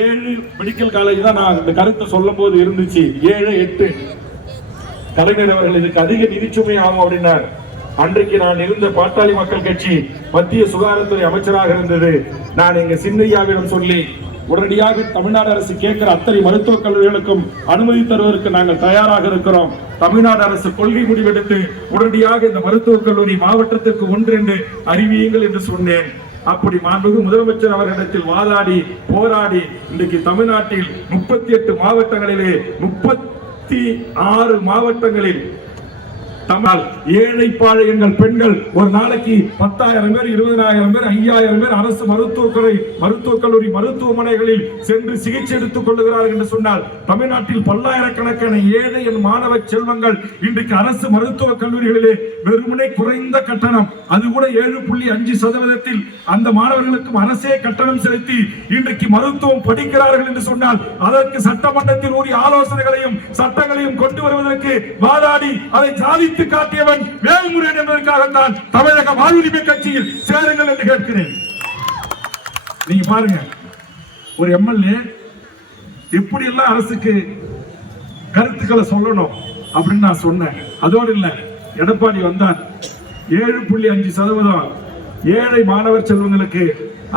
7 மெடிக்கல் காலேஜ் தான் நான் இந்த கருத்தை சொல்லும் போது இருந்துச்சு. 7, 8 கலைஞர் அவர்கள் இதுக்கு அதிக நிதிச்சுமை ஆகும் அப்படின்னார். அன்றைக்கு நான் இருந்த பாட்டாளி மக்கள் கட்சி மத்திய சுகாதாரத்துறை அமைச்சராக இருந்தது. நான் எங்க சின்னையாவிடம் சொல்லி உடனடியாக தமிழ்நாடு அரசு கேட்கிற அத்தனை மருத்துவக் கல்லூரிகளுக்கும் அனுமதி தருவதற்கு நாங்கள் தயாராக இருக்கிறோம். தமிழ்நாடு அரசு கொள்கை முடிவெடுத்து உடனடியாக இந்த மருத்துவக் கல்லூரி மாவட்டத்திற்கு 1 என்று அறிவியுங்கள் என்று சொன்னேன். அப்படி மாண்புமிகு முதலமைச்சர் அவர்களிடத்தில் வாதாடி போராடி இன்றைக்கு தமிழ்நாட்டில் 38 மாவட்டங்களிலே 36 மாவட்டங்களில் தமிழ் ஏழை பாழை எங்கள் பெண்கள் ஒரு நாளைக்கு 10,000 பேர், 20,000 பேர், 5,000 பேர் அரசு மருத்துவக் கல்லூரி மருத்துவமனைகளில் சென்று சிகிச்சை எடுத்துக் கொள்ளுகிறார்கள் என்று சொன்னால் தமிழ்நாட்டில் பல்லாயிரக்கணக்கான ஏழை மாணவ செல்வங்கள் இன்றைக்கு அரசு மருத்துவக் கல்லூரிகளிலே வெறுமனே குறைந்த கட்டணம், அது கூட 7.5% அந்த மாணவர்களுக்கும் அரசே கட்டணம் செலுத்தி இன்றைக்கு மருத்துவம் படிக்கிறார்கள் என்று சொன்னால் அதற்கு சட்டமன்றத்தில் உரிய ஆலோசனைகளையும் சட்டங்களையும் கொண்டு வருவதற்கு வாதாடி அதை சாதித்து காட்டியவன் வேல்முருகன் என்பதற்காகத்தான் தமிழக வாழ்வுரிமை கட்சியில் சேருங்கள் என்று கேட்கிறேன். நீங்க பாருங்க, ஒரு எம்எல்ஏ எப்படி எல்லாம் அரசுக்கு கருத்துக்களை சொல்லணும் அப்படின்னு நான் சொன்னேன். அதோடு இல்ல, எடப்பாடி வந்தார் 7.5% ஏழை மாணவர் செல்வங்களுக்கு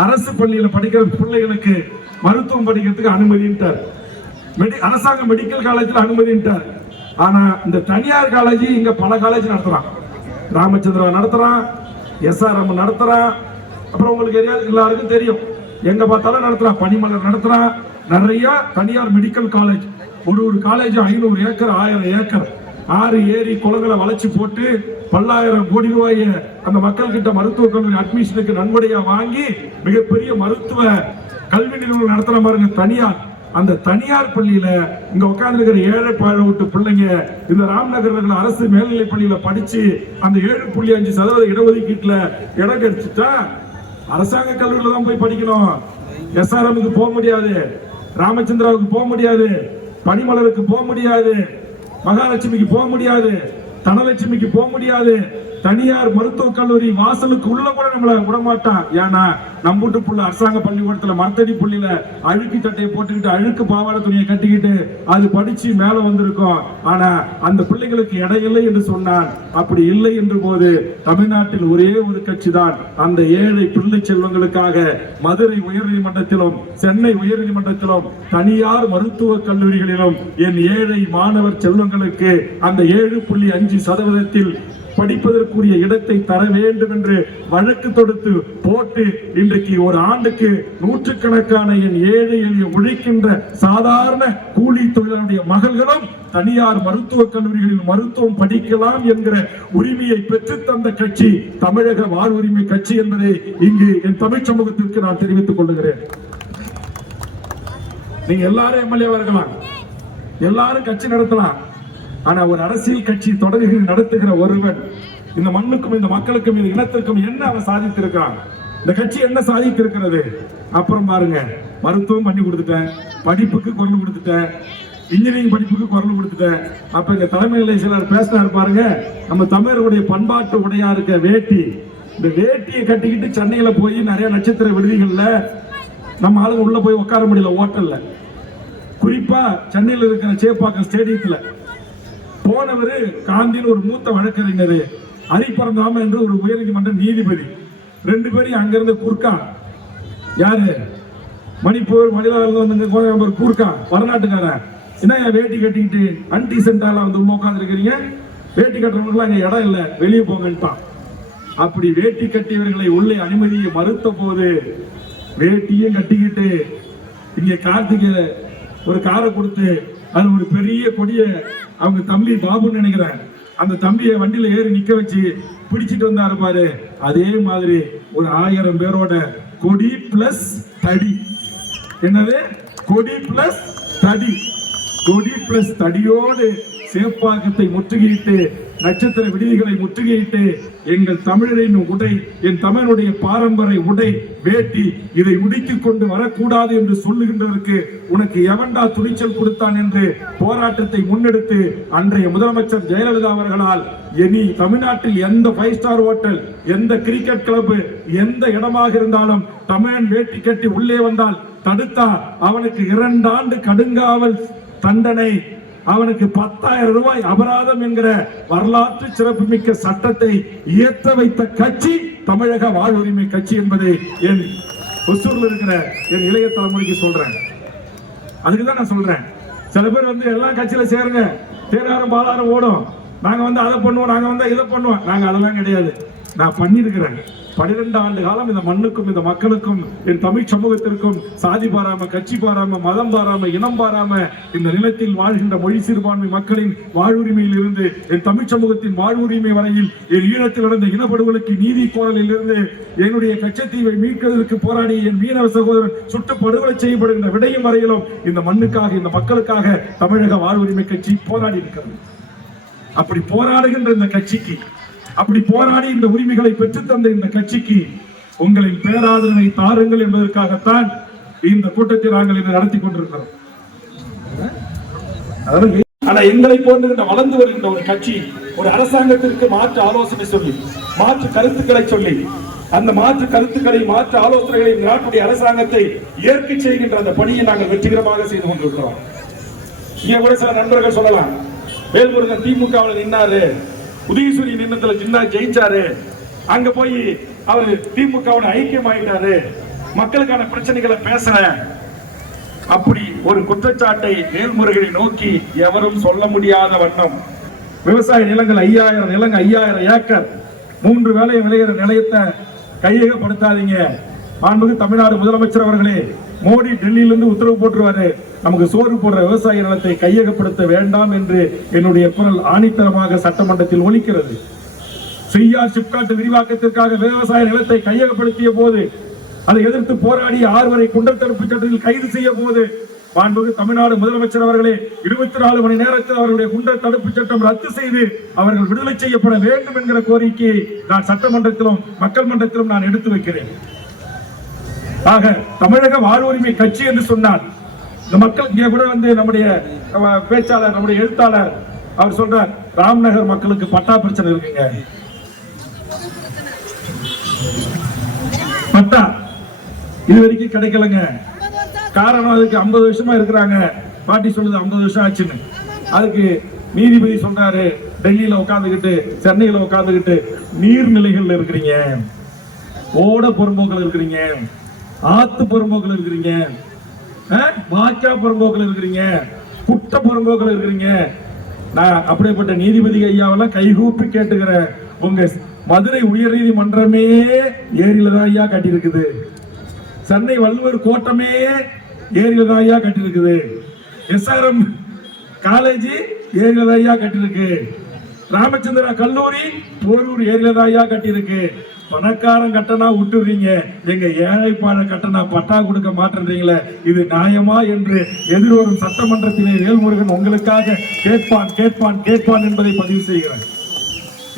அரசு பள்ளியில் படிக்கிற பிள்ளைகளுக்கு மருத்துவம் படிக்கிறதுக்கு அனுமதிட்டார். அரசாங்க மெடிக்கல் காலேஜில் அனுமதிட்டார். ஆனா இந்த தனியார் காலேஜ் இங்க பல காலேஜ் நடத்துறான். ராமச்சந்திரா நடத்துறான், SRM நடத்துறான், அப்புறம் உங்களுக்கு எல்லாருக்கும் தெரியும் எங்க பார்த்தாலும் நடத்துறான், பனிமலர் நடத்துறான். நிறைய தனியார் மெடிக்கல் காலேஜ், ஒரு காலேஜ் 500 ஏக்கர் 1000 ஏக்கர் 6 ஏரி குளங்களை வளைச்சு போட்டு பல்லாயிரம் கோடி ரூபாயை அந்த மக்கள் கிட்ட மருத்துவக் கல்லூரி அட்மிஷனுக்கு நன்கொடையா வாங்கி மிகப்பெரிய மருத்துவ கல்வி நிறுவனம் நடத்துற பாருங்க தனியார். அந்த தனியார் பள்ளியில இங்க உட்கார்ந்து இருக்கிற ஏழை பாழை விட்டு பிள்ளைங்க இந்த ராம்நகர் அரசு மேல்நிலை பள்ளியில படிச்சு அந்த 7.5% இடஒதுக்கீட்டுல இடம் கிடைச்சிட்டா அரசாங்க கல்லூரியில தான் போய் படிக்கணும். SRMக்கு போக முடியாது, ராமச்சந்திராவுக்கு போக முடியாது, பனிமலருக்கு போக முடியாது, மகாலட்சுமிக்கு போக முடியாது, தனலட்சுமிக்கு போக முடியாது. தனியார் மருத்துவக் கல்லூரி வாசலுக்கு உள்ள கூட நம்மள விடமாட்டான். ஏன்னா நம்பூட்டு புள்ள அரசாங்க பள்ளிக்கூடத்துல மரத்தடி புள்ளியில அழுக்கு சட்டையை போட்டுக்கிட்டு அழுக்கு பாவாடை துணியை கட்டிக்கிட்டு அது படிச்சு மேல வந்திருக்கும். ஆனா அந்த பிள்ளைகளுக்கு இடம் இல்லை என்று சொன்னான். அப்படி இல்லை என்று போது தமிழ்நாட்டில் ஒரே ஒரு கட்சி தான் அந்த ஏழை பிள்ளை செல்வங்களுக்காக மதுரை உயர்நீதிமன்றத்திலும் சென்னை உயர்நீதிமன்றத்திலும் தனியார் மருத்துவக் கல்லூரிகளிலும் என் ஏழை மாணவர் செல்வங்களுக்கு அந்த 7.5% படிப்பதற்குரிய இடத்தை தர வேண்டும் என்று வழக்கு தொடுத்து போட்டு இன்றைக்கு ஒரு ஆண்டுக்கு நூற்றுக்கணக்கான என் ஏழை எளிய உழைக்கின்ற சாதாரண கூலி தொழிலாளருடைய மகள்களும் தனியார் மருத்துவக் கல்லூரிகளில் மருத்துவம் படிக்கலாம் என்கிற உரிமையை பெற்று தந்த கட்சி தமிழக வாழ்வுரிமை கட்சி என்பதை இங்கு என் தமிழ் சமூகத்திற்கு நான் தெரிவித்துக் கொள்கிறேன். நீங்க எல்லாரும் எம்எல்ஏவா இருக்கலாம், எல்லாரும் கட்சி நடத்தலாம். ஆனா ஒரு அரசியல் கட்சி தொடர்ந்து நடத்துகிற ஒருவன் இந்த மண்ணுக்கும் இந்த மக்களுக்கும் இந்த இனத்திற்கும் என்ன அவன் சாதித்திருக்கான், இந்த கட்சி என்ன சாதித்திருக்கிறது? அப்புறம் பாருங்க, மருத்துவம் பண்ணி கொடுத்துட்டேன், படிப்புக்கு குரல் கொடுத்துட்டேன், இன்ஜினியரிங் படிப்புக்கு குரல் கொடுத்துட்டேன். அப்ப இங்க தலைமையில சிலர் பேசினார் பாருங்க, நம்ம தமிழருடைய பண்பாட்டு உடையா இருக்க வேட்டி, இந்த வேட்டியை கட்டிக்கிட்டு சென்னையில போய் நிறைய நட்சத்திர விடுதிகள்ல நம்ம ஆளுங்க உள்ள போய் உட்கார முடியல ஹோட்டல்ல. குறிப்பா சென்னையில் இருக்கிற சேப்பாக்கம் ஸ்டேடியத்துல போனவரு காந்தின்னு ஒரு மூத்த வழக்கறிஞர், ஹரிபரந்தாம என்று ஒரு உயர்நீதிமன்ற நீதிபதி, 2 பேரும் அங்கிருந்து குர்கா, யாரு மணிப்பூர் மணிலால கோயம்புத்தூர் கூர்க்கா வடநாட்டுக்காரன், என்ன வேட்டி கட்டிக்கிட்டு அன்டீசென்டால வந்து உள்ள உட்கார்ந்து இருக்கிறீங்க, வேட்டி கட்டுறவங்களுக்குலாம் அங்க இடம் இல்லை, வெளியே போங்கன்ட்டான். அப்படி வேட்டி கட்டியவர்களை உள்ளே அனுமதியை மறுத்த போது வேட்டியும் கட்டிக்கிட்டு இங்க கார்த்திகை ஒரு காரை கொடுத்து அது ஒரு பெரிய கொடிய அவங்க தம்பி பாபுன்னு நினைக்கிறேன், அந்த தம்பியை வண்டியில ஏறி நிக்க வச்சு பிடிச்சிட்டு வந்தாரு பாரு. அதே மாதிரி ஒரு 1000 பேரோட கொடி பிளஸ் தடி, என்னது கொடி பிளஸ் தடி, கொடி பிளஸ் தடியோடு சேப்பாக்கத்தை முற்றுகையிட்டு நட்சத்திர விடுதிகளை முற்றுகையிட்டு எங்கள் தமிழரின் உடை, என் தமிழனுடைய பாரம்பரிய உடை வேட்டி, இதை உடுக்கிக் கொண்டு வரக்கூடாது என்று சொல்லுகின்றதற்கு உனக்கு எவன்டா துணிச்சல் கொடுத்தான் என்று போராட்டத்தை முன்னெடுத்து அன்றைய முதலமைச்சர் ஜெயலலிதா அவர்களால் இனி தமிழ்நாட்டில் எந்த 5 ஸ்டார் ஹோட்டல், எந்த கிரிக்கெட் கிளப், எந்த இடமாக இருந்தாலும் தமிழன் வேட்டி கட்டி உள்ளே வந்தால் தடுத்தா அவனுக்கு 2 ஆண்டு கடுங்காவல் தண்டனை, அவனுக்கு 10,000 ரூபாய் அபராதம் என்கிற வரலாற்று சிறப்புமிக்க சட்டத்தை இயற்ற வைத்த கட்சி தமிழக வாழ்வுரிமை கட்சி என்பதை என் ஒசூர்ல இருக்கிற என் இளைய தலைமுறைக்கு சொல்றேன். அதுக்குதான் நான் சொல்றேன். சில பேர் வந்து எல்லா கட்சியில சேருங்க, தேராரம் பாலாரம் ஓடும், நாங்க வந்து அதை பண்ணுவோம், நாங்க வந்து இதை பண்ணுவோம். நாங்க அதெல்லாம் கிடையாது. நான் பண்ணிருக்கிறேன். 12 ஆண்டு காலம் இந்த மண்ணுக்கும் இந்த மக்களுக்கும் என் தமிழ் சமூகத்திற்கும் சாதி பாராம, கட்சி பாராம, மதம் பாராம, இனம் பாராம இந்த நிலத்தில் வாழ்கின்ற மொழி சிறுபான்மை மக்களின் வாழ்வுரிமையில் இருந்து என் தமிழ் சமூகத்தின் வாழ்வுரிமை வரையில் என் ஈழத்தில் நடந்த இனப்படுகொலைக்கு நீதி கோரலில் இருந்து என்னுடைய கச்சத்தீவை மீட்பதற்கு போராடிய என் மீனவ சகோதரன் சுட்டு படுகொலை செய்யப்படுகின்ற விடையும் வரையிலும் இந்த மண்ணுக்காக, இந்த மக்களுக்காக தமிழக வாழ்வுரிமை கட்சி போராடி இருக்கிறது. அப்படி போராடுகின்ற இந்த கட்சிக்கு, அப்படி போராடி இந்த உரிமைகளை பெற்று தந்த இந்த கட்சிக்கு உங்களின் பேராதரவை தாருங்கள் என்பதற்காகத்தான் இந்த கூட்டத்தை நாங்கள் இதை நடத்தி கொண்டிருக்கிறோம். ஆனா எங்களை போன்ற வளர்ந்து வருகின்ற ஒரு கட்சி ஒரு அரசாங்கத்திற்கு மாற்று ஆலோசனை சொல்லி, மாற்று கருத்துக்களை சொல்லி, அந்த மாற்று கருத்துக்களை, மாற்று ஆலோசனைகளை நாட்டுடைய அரசாங்கத்தை ஏற்க செய்கின்ற அந்த பணியை நாங்கள் வெற்றிகரமாக செய்து கொண்டிருக்கிறோம். இங்க கூட சில நண்பர்கள் சொல்லலாம், வேல்முருகன் திமுகவில் நின்னாரு, உதயசூரி நின்னத்துல சின்ன ஜெயிச்சாரு, அங்க போய் அவரு திமுகவோட ஐக்கியமாயிட்டாரு, மக்களுக்கான பிரச்சனைகளை பேசுற, அப்படி ஒரு குற்றச்சாட்டை வேல்முருகனை நோக்கி எவரும் சொல்ல முடியாத வண்ணம் விவசாய நிலங்கள் 5000 நிலங்க 5000 ஏக்கர் 3 வேலை விளையிற நிலையத்தை கையகப்படுத்தாதீங்க. மாண்புமிகு தமிழ்நாடு முதலமைச்சர் அவர்களே, மோடி டெல்லியிலிருந்து உத்தரவு போட்டுருவாரு, நமக்கு சோறு போடுற விவசாய நிலத்தை கையகப்படுத்த வேண்டாம் என்று என்னுடைய குரல் ஆணித்தரமாக சட்டமன்றத்தில் ஒலிக்கிறது. செய்யார் சிப்காட் விரிவாக்கத்திற்காக விவசாய நிலத்தை கையகப்படுத்திய போது, அதை எதிர்த்து போராடி 6 வரை குண்டர் தடுப்பு சட்டத்தில் கைது செய்ய போது, மாண்புமிகு தமிழ்நாடு முதலமைச்சர் அவர்களே 24 மணி நேரத்தில் அவர்களுடைய குண்டர் தடுப்பு சட்டம் ரத்து செய்து அவர்கள் விடுதலை செய்யப்பட வேண்டும் என்கிற கோரிக்கையை நான் சட்டமன்றத்திலும் மக்கள் மன்றத்திலும் நான் எடுத்து வைக்கிறேன். ஆக தமிழக வாழ்வுரிமை கட்சி என்று சொன்னார். இந்த மக்கள் இங்கே கூட நம்முடைய பேச்சாளர், நம்முடைய எழுத்தாளர் அவர் சொல்றார், ராம்நகர் மக்களுக்கு பட்டா பிரச்சனை இருக்குங்க. பட்டா இது வரைக்கும் கிடைக்கலங்க. காரணம் அதுக்கு 50 வருஷமா இருக்கிறாங்க. பாட்டி சொல்லுது 50 வருஷம் ஆச்சுன்னு. அதுக்கு நீதிபதி சொல்றாரு, டெல்லியில உட்காந்துக்கிட்டு சென்னையில உட்காந்துக்கிட்டு நீர்நிலைகள்ல இருக்கிறீங்க, ஓட புறம்போக்கில் இருக்கிறீங்க, ஆத்து புறம்போக்கில் இருக்கிறீங்க, வாய்க்கா புறம்போக்கில் இருக்கிறீங்க, குட்ட புறம்போக்கில் இருக்கிறீங்க. நான் அப்படிப்பட்ட நீதிபதி ஐயாவெல்லாம் கைகூப்பி கேட்டுக்கிறேன், உங்க மதுரை உயர் நீதிமன்றமே ஏரியில தான் ஐயா கட்டி இருக்குது, சென்னை வள்ளுவர் கோட்டமே ஏரியில தான் ஐயா கட்டி இருக்குது, SRM காலேஜ் ஏரியில தான் ஐயா கட்டி இருக்கு, ராமச்சந்திரா கல்லூரி போரூர் ஏரியில தான் ஐயா கட்டி இருக்கு. பணக்காரன் கட்டணா விட்டுறீங்க, எங்க ஏழைப்பாட கட்டணா பட்டா கொடுக்க மாட்டேன்றீங்களே, இது நியாயமா என்று எதிர்வரும் சட்டமன்றத்திலே வேல்முருகன் உங்களுக்காக கேட்பான் கேட்பான் கேட்பான் என்பதை பதிவு செய்கிறேன்.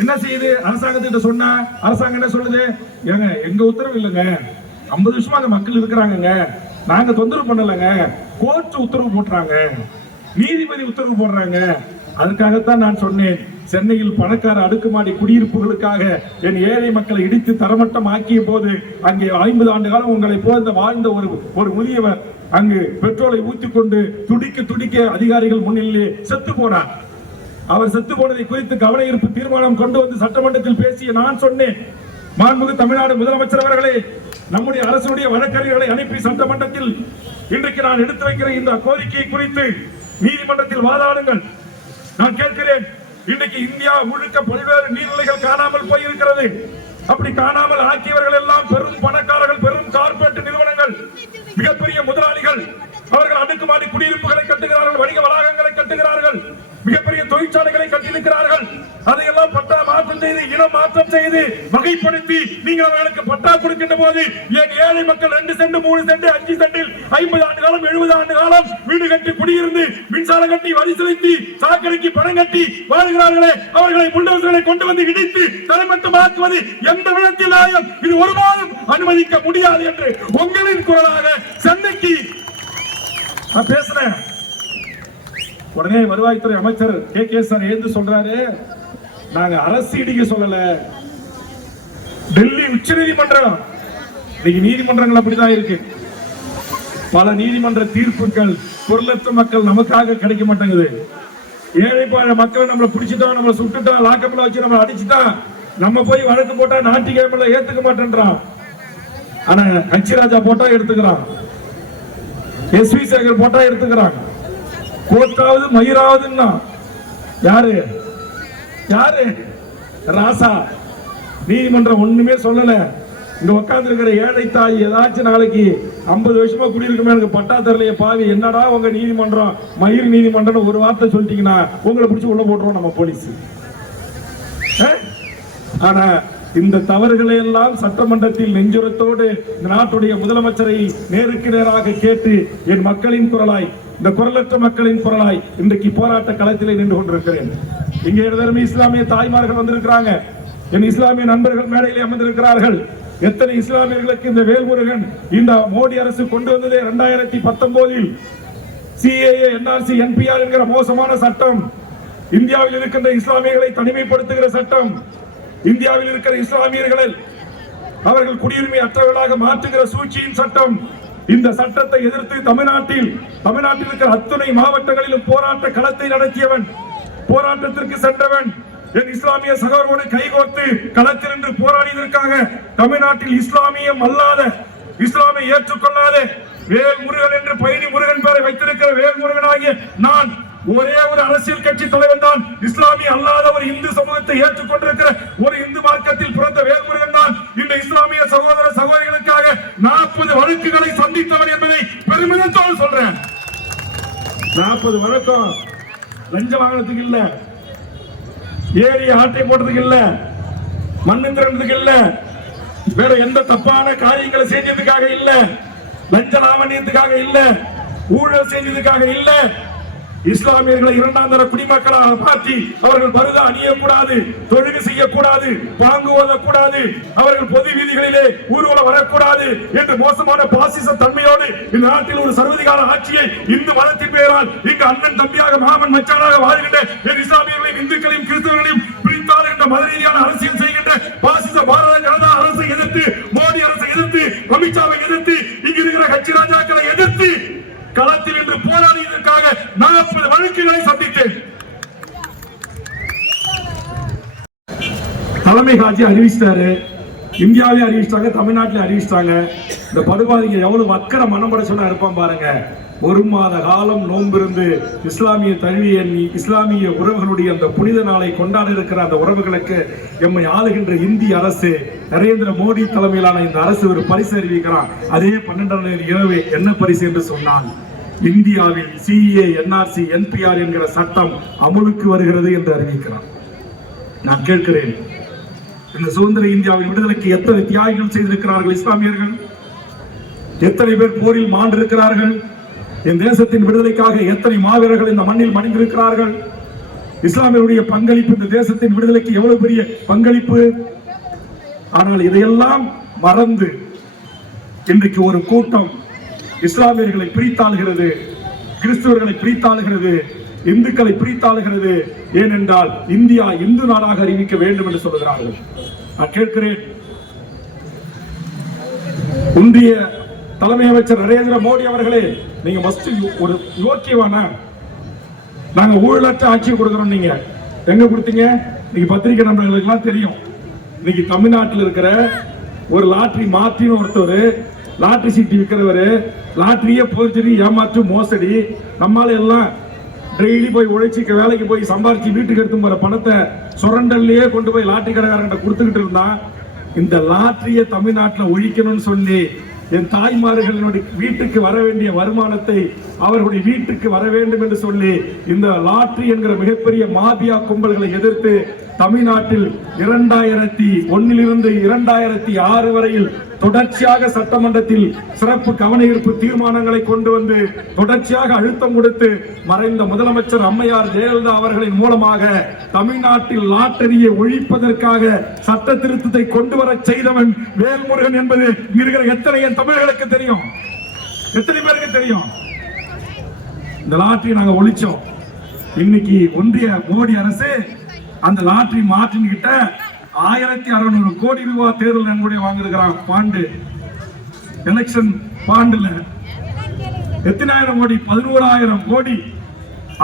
என்ன செய்யுது அரசாங்கத்திட்ட சொன்னா, அரசாங்கம் என்ன சொல்லுது, ஏங்க எங்க உத்தரவு இல்லைங்க, 50 வருஷமா அந்த மக்கள் இருக்கிறாங்க, நாங்க தொந்தரவு பண்ணலங்க, கோர்ட் உத்தரவு போட்டுறாங்க, நீதிபதி உத்தரவு போடுறாங்க. அதுக்காகத்தான் நான் சொன்னேன், சென்னையில் பணக்கார அடுக்குமாடி குடியிருப்புகளுக்காக என் ஏழை மக்களை இடித்து தரமட்டம் ஆக்கிய போது அங்கே 50 ஆண்டு காலம் உங்களை போன்ற வாழ்ந்த ஒரு முதியவர் அங்கு பெட்ரோலை ஊத்திக்கொண்டு துடிக்க துடிக்க அதிகாரிகள் முன்னிலே செத்து போனார். அவர் செத்து போனதை குறித்து கவன ஈர்ப்பு தீர்மானம் கொண்டு வந்து சட்டமன்றத்தில் பேசிய நான் சொன்னேன், மாண்புமிகு தமிழ்நாடு முதலமைச்சர் அவர்களே, நம்முடைய அரசுடைய வழக்கறிஞர்களை அனுப்பி சட்டமன்றத்தில் இன்றைக்கு நான் எடுத்து வைக்கிற இந்த கோரிக்கை குறித்து நீதிமன்றத்தில் வாதாடுங்கள். நான் கேட்கிறேன், இன்றைக்கு இந்தியா முழுக்க பல்வேறு நீர்நிலைகள் காணாமல் போயிருக்கிறது. அப்படி காணாமல் ஆக்கியவர்கள் எல்லாம் பெரும் பணக்காரர்கள், பெரும் கார்ப்பரேட் நிறுவனங்கள், மிகப்பெரிய முதலாளிகள். அவர்கள் அடுக்குமாடி குடியிருப்புகளை கட்டுகிறார்கள், வணிக வளாகங்களை கட்டுகிறார்கள், மிகப்பெரிய தொழிற்சாலைகளை கட்டியிருக்கிறார்கள். அதையெல்லாம் பட்டா மாற்றம் செய்து, இனம் மாற்றம் செய்து, வகைப்படுத்தி நீங்கள் அவர்களுக்கு பட்டா கொடுக்கின்ற போது ஏன் ஏழை மக்கள் 2 சென்ட் 3 சென்ட் 5 சென்டில் 50 ஆண்டு காலம் 70 ஆண்டு காலம் வீடு கட்டி குடியிருந்து மின்சாரம் கட்டி வரி செலுத்தி சாக்கடைக்கு பணம் கட்டி வாழ்கிறார்களே, அவர்களை புல்டோசர்களை கொண்டு வந்து இடித்து தரைமட்டமாக்குவது எந்த விதத்தில் நியாயம்? இது ஒருபோதும் அனுமதிக்க முடியாது என்று உங்களின் குரலாக சென்னைக்கு நான் பேசுறேன். உடனே வருவாய்த்துறை அமைச்சர் கே சார் ஏந்து சொல்றாரு, நாங்க அரசு இடிக்க சொல்லல, டெல்லி உச்ச நீதிமன்றம். இன்னைக்கு நீதிமன்றங்கள் அப்படிதான் இருக்கு. பல நீதிமன்ற தீர்ப்புகள் பொருளற்ற மக்கள் நமக்காக கிடைக்க மாட்டேங்குது. ஏழை பாழ மக்களை நம்மளை பிடிச்சிட்டோம், நம்மளை சுட்டுட்டோம், லாக்கப்ல வச்சு நம்மளை அடிச்சுட்டோம், நம்ம போய் வழக்கு போட்டா ஞாயிற்றுக்கிழமை ஏத்துக்க மாட்டேன்றான். ஆனா ஹச்சிராஜா போட்டா எடுத்துக்கிறான், SV சேகர் போட்டா எடுத்துக்கிறாங்க, கோட்டாவது மயிராவதுன்னா யாரு யாரு ராசா. நீதிமன்றம் ஒண்ணுமே சொல்லல. இங்க உட்கார்ந்து இருக்கிற ஏழை தாய் ஏதாச்சும் நாளைக்கு 50 வருஷமா குடியிருக்குமே எனக்கு பட்டா தரலையே பாவி, என்னடா உங்க நீதிமன்றம் மயிர் நீதிமன்றம் ஒரு வார்த்தை சொல்லிட்டீங்கன்னா உங்களை பிடிச்சி உள்ள போட்டுருவோம் நம்ம போலீஸ். ஆனா இந்த தவறுகளை எல்லாம் சட்டமன்றத்தில் நெஞ்சுரத்தோடு இந்த நாட்டுடைய முதலமைச்சரை நேருக்கு நேராக கேட்டு என் மக்களின் குரலாய், இந்த குரலற்ற மக்களின் குரலாய் இன்றைக்கு போராட்ட களத்திலே நின்று கொண்டிருக்கிறேன். இங்கே இடதரமே இஸ்லாமிய தாய்மார்கள் வந்திருக்கிறாங்க, என் இஸ்லாமிய நண்பர்கள் மேடையிலே அமர்ந்திருக்கிறார்கள். எத்தனை இஸ்லாமியர்களுக்கு இந்த வேல்முருகன் இந்த மோடி அரசு கொண்டு வந்ததே 2019 CAA NRC NPR என்கிற மோசமான சட்டம், இந்தியாவில் இருக்கின்ற இஸ்லாமியர்களை தனிமைப்படுத்துகிற சட்டம், இந்தியாவில் இருக்கிற இஸ்லாமியர்களை அவர்கள் குடியுரிமை அற்றவர்களாக மாற்றுகிற சூழ்ச்சியின் சட்டம். இந்த சட்டத்தை எதிர்த்து தமிழ்நாட்டில் இருக்கிற அத்தனை மாவட்டங்களிலும் போராட்ட களத்தை நடத்தியவன், போராட்டத்திற்கு சென்றவன், என் இஸ்லாமிய சகோதரரோடு கைகோர்த்து களத்தில் நின்று போராடியதற்காக தமிழ்நாட்டில் இஸ்லாமியம் அல்லாத, இஸ்லாமை ஏற்றுக்கொள்ளாத வேல்முருகன் என்று பயணி முருகன் பேரை வைத்திருக்கிற வேல்முருகனாகிய நான் ஒரே ஒரு அரசியல் கட்சி தலைவன் தான். இஸ்லாமிய அல்லாத ஒரு இந்து சமூகத்தை ஏற்றுக்கொண்டிருக்கிற ஒரு இந்து மார்க்கத்தில் பிறந்த வேல்முருகன் தான் இந்த இஸ்லாமிய சகோதர சகோதரிகளுக்காக 40 வழக்குகளை சந்தித்தவன் என்பதை பெருமிதத்தோடு சொல்றேன். 40 வழக்கம் லஞ்சம் வாங்கினதுக்கு இல்ல, ஏரி ஆட்டை போட்டதுக்கு இல்ல, மண்ணு திறந்ததுக்கு இல்ல, வேற எந்த தப்பான காரியங்களை செஞ்சதுக்காக இல்ல, லஞ்ச லாவணியத்துக்காக இல்ல, ஊழல் செஞ்சதுக்காக இல்ல. இஸ்லாமியர்களை இரண்டாம் தர குடிமக்களாக மாற்றி அவர்கள் பருதா அணியக்கூடாது, தொழுகை செய்யக்கூடாது, பாங்கு ஓதக்கூடாது, அவர்கள் பொது வீதிகளிலே ஊர்வலம் வரக்கூடாது என்று மோசமான பாசிச தன்மையோடு இந்த நாட்டில் ஒரு சர்வதிகார ஆட்சியை இந்து மதத்தின் பெயரால் இங்கு அண்ணன் தம்பியாக மாமன் மச்சானாக வாழ்கின்ற இஸ்லாமியர்களையும் இந்துக்களையும் கிறிஸ்தவர்களையும் பிரித்தால் என்ற மத ரீதியான அரசியல் செய்கின்ற பாசிச பாரத ஜனதா அரசை எதிர்த்து, மோடி அரசை எதிர்த்து, அமித்ஷாவை எதிர்த்து, இங்கு இருக்கிற கட்சி ராஜாக்களை எதிர்த்து களத்தில் இன்று போராடியதற்காக 40 வழக்குகளை சந்தித்தேன். தலைமை காட்சி அறிவிச்சிட்டாரு, இந்தியாவிலே அறிவிச்சிட்டாங்க, தமிழ்நாட்டில் அறிவிச்சிட்டாங்க. இந்த படுபாதிங்க எவ்வளவு வக்கர மனப்படச்சொன்னா இருப்பான் பாருங்க. ஒரு மாத காலம் நோம்பிருந்து இஸ்லாமிய தழுவிய இஸ்லாமிய உறவுகளுடைய அந்த புனித நாளை கொண்டாட இருக்கிற அந்த உறவுகளுக்கு எம்மை ஆளுகின்ற இந்திய அரசு, நரேந்திர மோடி தலைமையிலான இந்த அரசு ஒரு பரிசு அறிவிக்கிறான். அதே 12 இரவு என்ன பரிசு என்று சொன்னால், இந்தியாவில் CA, NRC, NPR என்கிற சட்டம் அமலுக்கு வருகிறது என்று அறிவிக்கிறான். நான் கேட்கிறேன், இந்த சுதந்திர இந்தியாவின் விடுதலைக்கு எத்தனை தியாகிகள் செய்திருக்கிறார்கள் இஸ்லாமியர்கள்? எத்தனை பேர் போரில் மாண்டிருக்கிறார்கள்? என் தேசத்தின் விடுதலைக்காக எத்தனை மாவீரர்கள் இந்த மண்ணில் மடிந்திருக்கிறார்கள்? இஸ்லாமியருடைய பங்களிப்பு இந்த தேசத்தின் விடுதலைக்கு எவ்வளவு பெரிய பங்களிப்பு. ஆனால் இதையெல்லாம் மறந்து இன்றைக்கு ஒரு கூட்டம் இஸ்லாமியர்களை பிரித்தாளுகிறது, கிறிஸ்தவர்களை பிரித்தாளுகிறது, இந்துக்களை பிரித்தாளுகிறது. ஏனென்றால் இந்தியா இந்து நாடாக அறிவிக்க வேண்டும் என்று சொல்லுகிறார்கள். நான் கேட்கிறேன், ஒன்றிய தலைமை அமைச்சர் நரேந்திர மோடி அவர்களே, நீங்க மஸ்ட் ஒரு யோக்கியவான, நாங்க ஊழலற்ற ஆட்சி கொடுக்கிறோம். நீங்க எங்க கொடுத்தீங்க? நீங்க பத்திரிகை நண்பர்களுக்கு எல்லாம் தெரியும். இன்னைக்கு தமிழ்நாட்டில் இருக்கிற ஒரு லாட்டரி மாற்றின்னு ஒருத்தர், லாட்டரி சீட்டு விற்கிறவர், லாட்டரியே போர்ஜரி, ஏமாற்று, மோசடி, நம்மால எல்லாம் டெய்லி போய் உழைச்சி வேலைக்கு போய் சம்பாரிச்சு வீட்டுக்கு எடுத்து போற பணத்தை சுரண்டல்லையே கொண்டு போய் லாட்டரி கடைக்காரங்கிட்ட கொடுத்துக்கிட்டு இருந்தா, இந்த லாட்டரியை தமிழ்நாட்டில் ஒழிக்கணும்னு சொல்லி என் தாய்மார்களுடைய வீட்டுக்கு வர வேண்டிய வருமானத்தை அவர்களுடைய வீட்டுக்கு வர வேண்டும் என்று சொல்லி இந்த லாட்டரி என்கிற மிகப்பெரிய மாபியா கும்பல்களை எதிர்த்து தமிழ்நாட்டில் 2001 2006 வரையில் தொடர்ச்சியாக சட்டமன்றத்தில் சிறப்பு கவன ஈர்ப்பு தீர்மானங்களை கொண்டு வந்து தொடர்ச்சியாக அழுத்தம் கொடுத்து மறைந்த முதலமைச்சர் அம்மையார் ஜெயலலிதா அவர்களின் மூலமாக தமிழ்நாட்டில் லாட்டரியை ஒழிப்பதற்காக சட்ட திருத்தத்தை கொண்டு வர செய்தவன் வேல்முருகன் என்பது இருக்கிற எத்தனை தமிழர்களுக்கு தெரியும்? எத்தனை பேருக்கு தெரியும்? இந்த லாட்டரியை நாங்க ஒழிச்சோம். இன்னைக்கு ஒன்றிய மோடி அரசு அந்த லாட்டரி மார்டின் கிட்ட 1600 கோடி ரூபாய் தேர்தல் நன்கொடை வாங்கிருக்கிறாங்க. பாண்டு எலெக்ஷன் பாண்டுல எத்தனாயிரம் கோடி? 11,000 கோடி.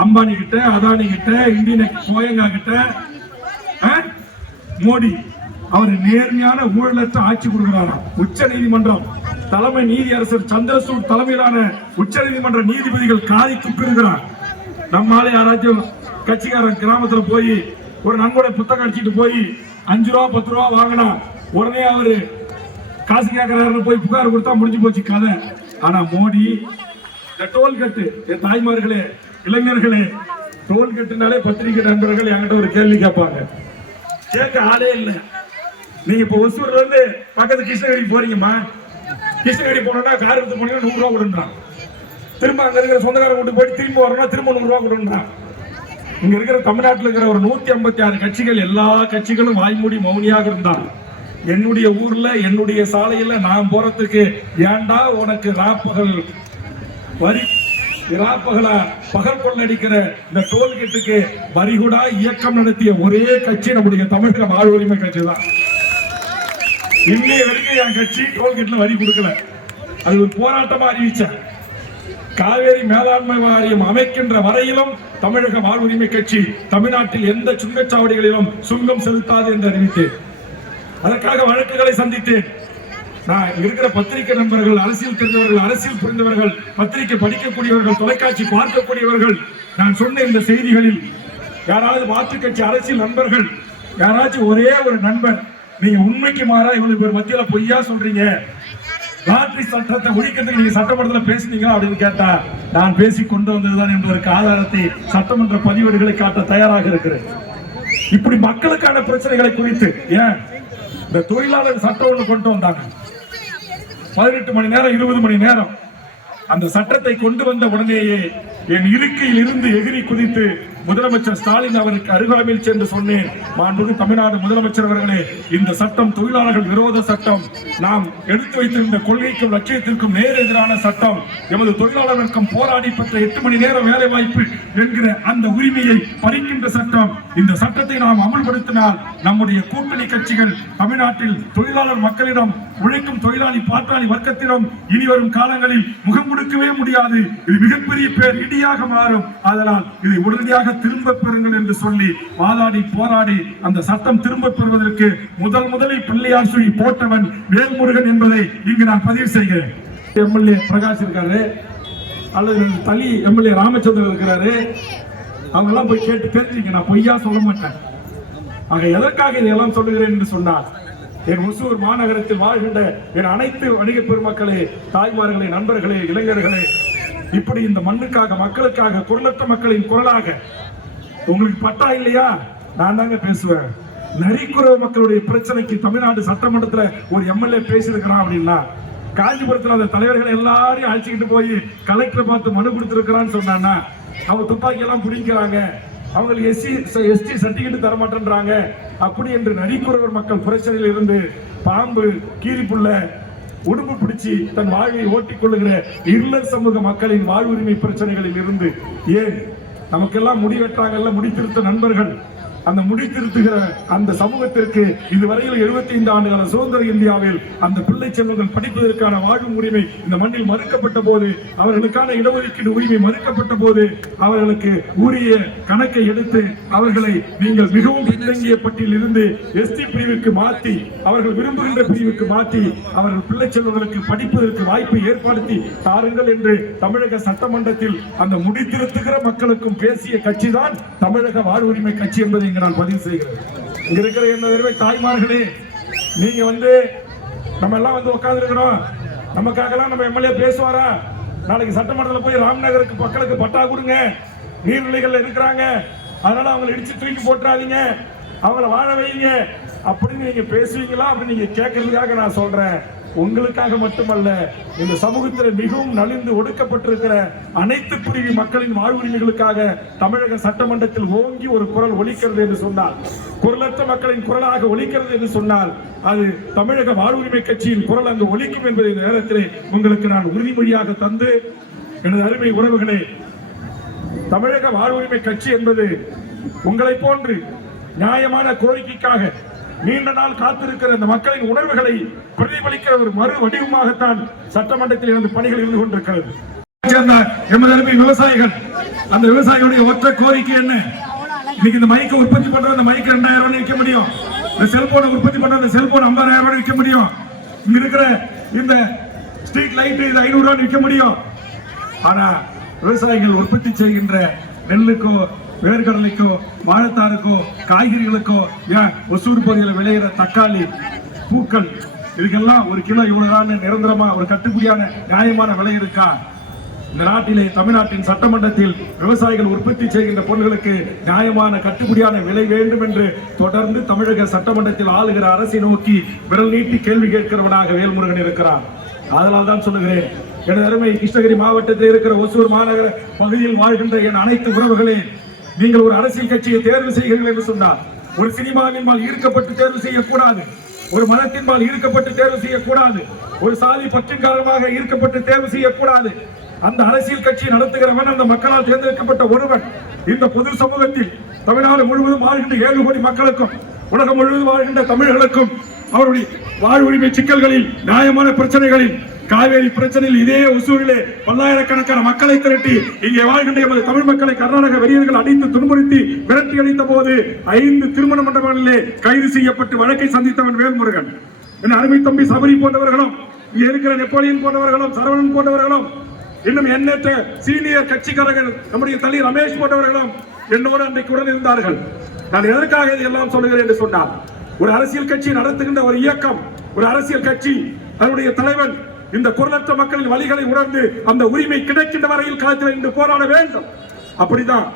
அம்பானி கிட்ட, அதானி கிட்ட, இந்தியன் கோயங்கா கிட்ட மோடி அவர் நேர்மையான ஊழலற்ற ஆட்சி கொடுக்கிறாராம். உச்ச நீதிமன்றம் தலைமை நீதியரசர் சந்திரசூட் தலைமையிலான உச்ச நீதிமன்ற நீதிபதிகள் காதி துப்பிருக்கிறார். நம்மாலே யாராச்சும் கட்சிக்காரன் கிராமத்துல போய் ஒரு நன்கொடை புத்தகம் அடிச்சுட்டு போய் 5 ரூபா 10 ரூபா வாங்கினா உடனே அவரு காசு கேட்கிறாரு போய் புகார் கொடுத்தா முடிஞ்சு போச்சு கதை. ஆனா மோடி இந்த டோல்கட்டு, என் தாய்மார்களே, இளைஞர்களே, டோல்கட்டுனாலே பத்திரிகை நண்பர்கள் என்கிட்ட ஒரு கேள்வி கேட்பாங்க. கேட்க ஆளே இல்லை. நீங்க இப்ப ஒசூர்ல இருந்து பக்கத்து கிருஷ்ணகிரி போறீங்கம்மா, கிருஷ்ணகிரி போனோம்னா கார் எடுத்து போனீங்கன்னா 100 ரூபா கொடுன்றான். திரும்ப அங்க இருக்கிற சொந்தக்காரன் கூட்டு போய் திரும்ப வரணும்னா திரும்ப 100 ரூபா கொடுன்றான். இங்க இருக்கிற தமிழ்நாட்டில் இருக்கிற ஒரு 156 கட்சிகள், எல்லா கட்சிகளும் வாய்மூடி மௌனியாக இருந்தாங்க. என்னுடைய ஊர்ல என்னுடைய சாலையில நான் போறதுக்கு ஏண்டா உனக்கு ராப்பகல் வரி, ராப்பகலா பகல் கொள்ளடிக்கிற இந்த டோல்கேட்டுக்கு வரிகுடா இயக்கம் நடத்திய ஒரே கட்சி நம்முடைய தமிழக வாழ்வுரிமை கட்சி தான். இன்னைய வரைக்கும் என் கட்சி டோல்கேட்ல வரி கொடுக்கல. அது ஒரு போராட்டமா அறிவிச்சேன். காவேரி மேலாண்மை வாரியம் அமைக்கின்ற வரையிலும் தமிழக வாழ்வுரிமை கட்சி தமிழ்நாட்டில் எந்த சுங்கச்சாவடிகளிலும் சுங்கம் செலுத்தாது என்று அறிவித்தேன். அதற்காக வழக்குகளை சந்தித்தேன். நான் இருக்கிற பத்திரிகை நண்பர்கள், அரசியல் தெரிந்தவர்கள், அரசியல் புரிந்தவர்கள், பத்திரிகை படிக்கக்கூடியவர்கள், தொலைக்காட்சி பார்க்கக்கூடியவர்கள், நான் சொன்ன இந்த செய்திகளில் யாராவது மாற்றுக் கட்சி அரசியல் நண்பர்கள், யாராச்சும் ஒரே ஒரு நண்பர், நீங்க உண்மைக்கு மாறா இவ்வளவு பேர் மத்தியில பொய்யா சொல்றீங்க, லாட்டரி சட்டத்தை ஒழிக்கிறதுக்கு நீங்க சட்டமன்றத்தில் பேசுனீங்க அப்படின்னு கேட்டா, நான் பேசி கொண்டு வந்ததுதான் என்பதற்கு ஆதாரத்தை சட்டமன்ற பதிவேடுகளை காட்ட தயாராக இருக்கிறேன். இப்படி மக்களுக்கான பிரச்சனைகளை குறித்து ஏன் இந்த தொழிலாளர் சட்டம் ஒன்று கொண்டு வந்தாங்க. 18 மணி நேரம் 20 மணி நேரம் அந்த சட்டத்தை கொண்டு வந்த உடனேயே என் இருக்கையில் இருந்து எகிரி குதித்து முதலமைச்சர் ஸ்டாலின் அவருக்கு அருகாமையில் சென்று சொன்னேன், மாண்புமிகு தமிழ்நாடு முதலமைச்சர் அவர்களே, இந்த சட்டம் தொழிலாளர்கள் விரோத சட்டம், நாம் எடுத்து வைத்திருந்த கொள்கைக்கும் லட்சியத்திற்கும் நேர் எதிரான சட்டம், எமது தொழிலாளர் வர்க்கம் போராடி பெற்ற 8 மணி நேர வேலை வாய்ப்பு என்கிற அந்த உரிமையை பறிக்கின்ற சட்டம். இந்த சட்டத்தை நாம் அமல்படுத்தினால் நம்முடைய கூட்டணி கட்சிகள் தமிழ்நாட்டில் தொழிலாளர் மக்களிடம், உழைக்கும் தொழிலாளி பாட்டாளி வர்க்கத்திடம் இனி வரும் காலங்களில் முகம் கொடுக்கவே முடியாது. இது மிகப்பெரிய பேர் இடியாக மாறும். அதனால் இதை உடனடியாக திரும்ப பெறுங்கள் என்று சொல்லி வாதாடி போராடி அந்த சட்டம் திரும்ப பெறுவதற்கு முதலில் பிள்ளையார் சுழி போட்டவன் வேல்முருகன் என்பதை இங்கு நான் பதிவு செய்கிறேன். எம்எல்ஏ பிரகாஷ் இருக்காரு, அல்லது தலி எம்எல்ஏ ராமச்சந்திரன் இருக்கிறாரு, அவங்க எல்லாம் போய் கேட்டு தெரிஞ்சுங்க, நான் பொய்யா சொல்ல மாட்டேன். ஆக எதற்காக இதையெல்லாம் சொல்லுகிறேன் என்று சொன்னார், என் ஒசூர் மாநகரத்தில் வாழ்கின்ற என் அனைத்து வணிக பெருமக்களே, தாய்மார்களே, நண்பர்களே, இளைஞர்களே, இப்படி இந்த மண்ணுக்காக மக்களுக்காக குரலற்ற மக்களின் குரலாக உங்களுக்கு பட்டா இல்லையா, நான் தாங்க பேசுவேன். நரிக்குறவ மக்களுடைய பிரச்சனைக்கு தமிழ்நாடு சட்டமன்றத்தில் ஒரு எம்எல்ஏ பேசியிருக்கிறான் அப்படின்னா, காஞ்சிபுரத்தில் அந்த தலைவர்களை எல்லாரையும் அழைச்சிக்கிட்டு போய் கலெக்டரை பார்த்து மனு கொடுத்திருக்கிறான்னு சொன்னான்னா, அவங்க துப்பாக்கி எல்லாம் பிடிக்கிறாங்க, அவங்களுக்கு எஸ்டி சர்டிபிகேட் தர மாட்டேன்றாங்க, அப்படி என்று நரிக்குறவர் மக்கள் பிரச்சனையில் இருந்து பாம்பு கீரிப்புள்ள உடும்பு பிடிச்சி தன் வாழ்வை ஓட்டிக் கொள்ளுகிற இருளர் சமூக மக்களின் வாழ்வுரிமை பிரச்சனைகளில் இருந்து, ஏன் நமக்கெல்லாம் முடி வெட்டாங்கல்ல முடித்திருத்த நண்பர்கள், அந்த முடித்திருத்துகிற அந்த சமூகத்திற்கு இதுவரையில் 75 ஆண்டுகால சுதந்திர இந்தியாவில் அந்த பிள்ளை செல்வங்கள் படிப்பதற்கான வாழும் உரிமை இந்த மண்ணில் மறுக்கப்பட்ட போது, அவர்களுக்கான இடஒதுக்கீடு உரிமை மறுக்கப்பட்ட போது, அவர்களுக்கு உரிய கணக்கை எடுத்து அவர்களை நீங்கள் மிகவும் பின்தங்கிய பட்டியலில் இருந்து எஸ்டி பிரிவுக்கு மாற்றி, அவர்கள் விரும்புகின்ற பிரிவுக்கு மாற்றி, அவர்கள் பிள்ளை செல்வங்களுக்கு படிப்பதற்கு வாய்ப்பை ஏற்படுத்தி தாருங்கள் என்று தமிழக சட்டமன்றத்தில் அந்த முடித்திருத்துகிற மக்களுக்கும் பேசிய கட்சி தான் தமிழக வாழ்வுரிமை கட்சி என்பதை இங்கு நான் பதிவு செய்கிறேன். இங்க இருக்கிற என்ன தாய்மார்களே, நீங்க நம்ம எல்லாம் உட்கார்ந்து இருக்கிறோம், நமக்காக எல்லாம் நம்ம எம்எல்ஏ பேசுவாரா? நாளைக்கு சட்டமன்றத்தில் போய் ராம்நகருக்கு மக்களுக்கு பட்டா கொடுங்க, நீர்நிலைகள் இருக்கிறாங்க, அதனால அவங்களை இடிச்சு தூக்கி போட்டுறாதீங்க, அவங்கள வாழ வைங்க அப்படின்னு நீங்க பேசுவீங்களா அப்படின்னு நீங்க கேட்கறதுக்காக நான் சொல்றேன். உங்களுக்காக மட்டுமல்ல, இந்த சமூகத்தில் மிகவும் நலிந்து ஒடுக்கப்பட்டிருக்கிற அனைத்து பிரிவு மக்களின் வாழ்வுரிமைகளுக்காக தமிழக சட்டமன்றத்தில் ஓங்கி ஒரு குரல் ஒலிக்கிறது என்று சொன்னால், குரலற்ற மக்களின் குரலாக ஒலிக்கிறது என்று சொன்னால், அது தமிழக வாழ்வுரிமை கட்சியின் குரல் அங்கு ஒலிக்கும் என்பதை இந்த நேரத்தில் உங்களுக்கு நான் உறுதிமொழியாக தந்து, எனது அருமை உறவுகளே, தமிழக வாழ்வுரிமை கட்சி என்பது உங்களை போன்று நியாயமான கோரிக்கைக்காக நீண்ட நாள் காத்திருக்கிற இந்த மக்களின் உணர்வுகளை பிரதிபலிக்கிற ஒரு மறு வடிவமாகத்தான் சட்டமன்றத்தில் இருந்து பணிகள் இருந்து கொண்டிருக்கிறது. எமது அருமை விவசாயிகள், அந்த விவசாயிகளுடைய ஒற்றை கோரிக்கை என்ன? இன்னைக்கு இந்த மைக்கை உற்பத்தி பண்ற அந்த மைக்கு 2000 ரூபாய் விற்க முடியும், இந்த செல்போனை உற்பத்தி பண்ற அந்த செல்போன் 50,000 ரூபாய் விற்க முடியும், இங்க இருக்கிற இந்த ஸ்ட்ரீட் லைட் இது 500 ரூபாய் விற்க முடியும். ஆனா விவசாயிகள் உற்பத்தி செய்கின்ற நெல்லுக்கோ, வேர்க்கடலைக்கோ, வாழைத்தாருக்கோ, காய்கறிகளுக்கோ, ஏன் ஒசூர் பகுதியில் விளையிற தக்காளி, பூக்கள், இதுக்கெல்லாம் ஒரு கிலோ இவ்வளவுதான் நிரந்தரமா ஒரு கட்டுப்படியான நியாயமான விலை இருக்கா? இந்த நாட்டிலே தமிழ்நாட்டின் சட்டமன்றத்தில் விவசாயிகள் உற்பத்தி செய்கின்ற பொருட்களுக்கு நியாயமான கட்டுப்படியான விலை வேண்டும் என்று தொடர்ந்து தமிழக சட்டமன்றத்தில் ஆளுகிற அரசை நோக்கி விரல் நீட்டி கேள்வி கேட்கிறவனாக வேல்முருகன் இருக்கிறார். அதனால் தான் சொல்லுகிறேன், எனது அருமை கிருஷ்ணகிரி மாவட்டத்தில் இருக்கிற ஒசூர் மாநகர பகுதியில் வாழ்கின்ற என் அனைத்து உறவுகளே, நீங்கள் ஒரு அரசியல் கட்சியை தேர்வு செய்கிறீர்கள் என்று சொன்னார், ஒரு சினிமாவின்பால் ஈர்க்கப்பட்டு தேர்வு செய்யக்கூடாது, ஒரு மதத்தின்பால் ஈர்க்கப்பட்டு தேர்வு செய்யக்கூடாது, ஒரு சாதி பற்றின் காரணமாக ஈர்க்கப்பட்டு தேர்வு செய்யக்கூடாது. அந்த அரசியல் கட்சியை நடத்துகிறவன் அந்த மக்களால் தேர்ந்தெடுக்கப்பட்ட ஒருவன். இந்த பொது சமூகத்தில் தமிழ்நாடு முழுவதும் வாழ்கின்ற 7 கோடி மக்களுக்கும், உலகம் முழுவதும் வாழ்கின்ற தமிழர்களுக்கும் அவருடைய வாழ்வுரிமை சிக்கல்களில், நியாயமான பிரச்சனைகளில், காவேரி பிரச்சனையில் இதே ஒசூரிலே பல்லாயிரக்கணக்கான மக்களை திரட்டி இங்கே வாழ்கின்ற எமது தமிழ் மக்களை கர்நாடக வெறியர்கள் அடித்து துன்புறுத்தி விரட்டி அளித்த போது 5 திருமண மண்டபங்களிலே கைது செய்யப்பட்டு வழக்கை சந்தித்தவன் வேல்முருகன். என் அருமை தம்பி சபரி போன்றவர்களும், இங்கே இருக்கிற நெப்போலியன் போன்றவர்களும், சரவணன் போன்றவர்களும், இன்னும் எண்ணற்ற சீனியர் கட்சிக்காரர்கள், நம்முடைய தள்ளி ரமேஷ் போன்றவர்களும் என்னோடு அன்றைக்கு உடன் இருந்தார்கள். நான் எதற்காக இதையெல்லாம் சொல்லுகிறேன் என்று சொன்னால், ஒரு அரசியல் கட்சி நடத்துகின்ற ஒரு இயக்கம், ஒரு அரசியல் கட்சி, அதனுடைய தலைவன் இந்த குரலற்ற மக்களின் வழிகளை உணர்ந்து அந்த உரிமை கிடைக்கின்ற வரையில் காலத்தில் இன்று போராட வேண்டும். அப்படிதான்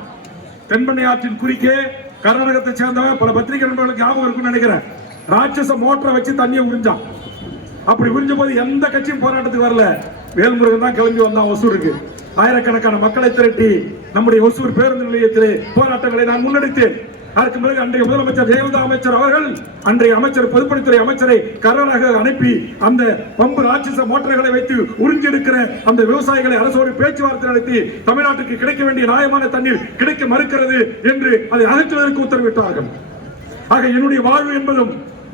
தென்பண்ணை ஆற்றின் குறுக்கே கர்நாடகத்தை சேர்ந்தவன், பல பத்திரிகை நண்பர்களுக்கு ஞாபகம் இருக்குன்னு நினைக்கிறேன், ராட்சச மோட்டரை வச்சு தண்ணியை உறிஞ்சான். அப்படி உறிஞ்ச போது எந்த கட்சியும் போராட்டத்துக்கு வரல. வேல்முருகன் தான் கிளம்பி வந்தான் ஒசூருக்கு. ஆயிரக்கணக்கான மக்களை திரட்டி நம்முடைய ஒசூர் பேருந்து நிலையத்திலே போராட்டங்களை நான் முன்னெடுத்தேன். அதற்கு பிறகு அன்றைய முதலமைச்சர் ஜெயலலிதா அமைச்சர் அவர்கள் அன்றைய அமைச்சர் பொதுப்பணித்துறை அமைச்சரை கர்நாடக அனுப்பி அந்த பம்பு ராட்சச மோட்டார்களை வைத்து உறிஞ்செடுக்கிற அந்த விவசாயிகளை அரசோடு பேச்சுவார்த்தை நடத்தி தமிழ்நாட்டுக்கு கிடைக்க வேண்டிய நியாயமான தண்ணீர் கிடைக்க மறுக்கிறது என்று அதை அகற்றுவதற்கு உத்தரவிட்டார்கள். ஆக என்னுடைய வாழ்வு என்பதும்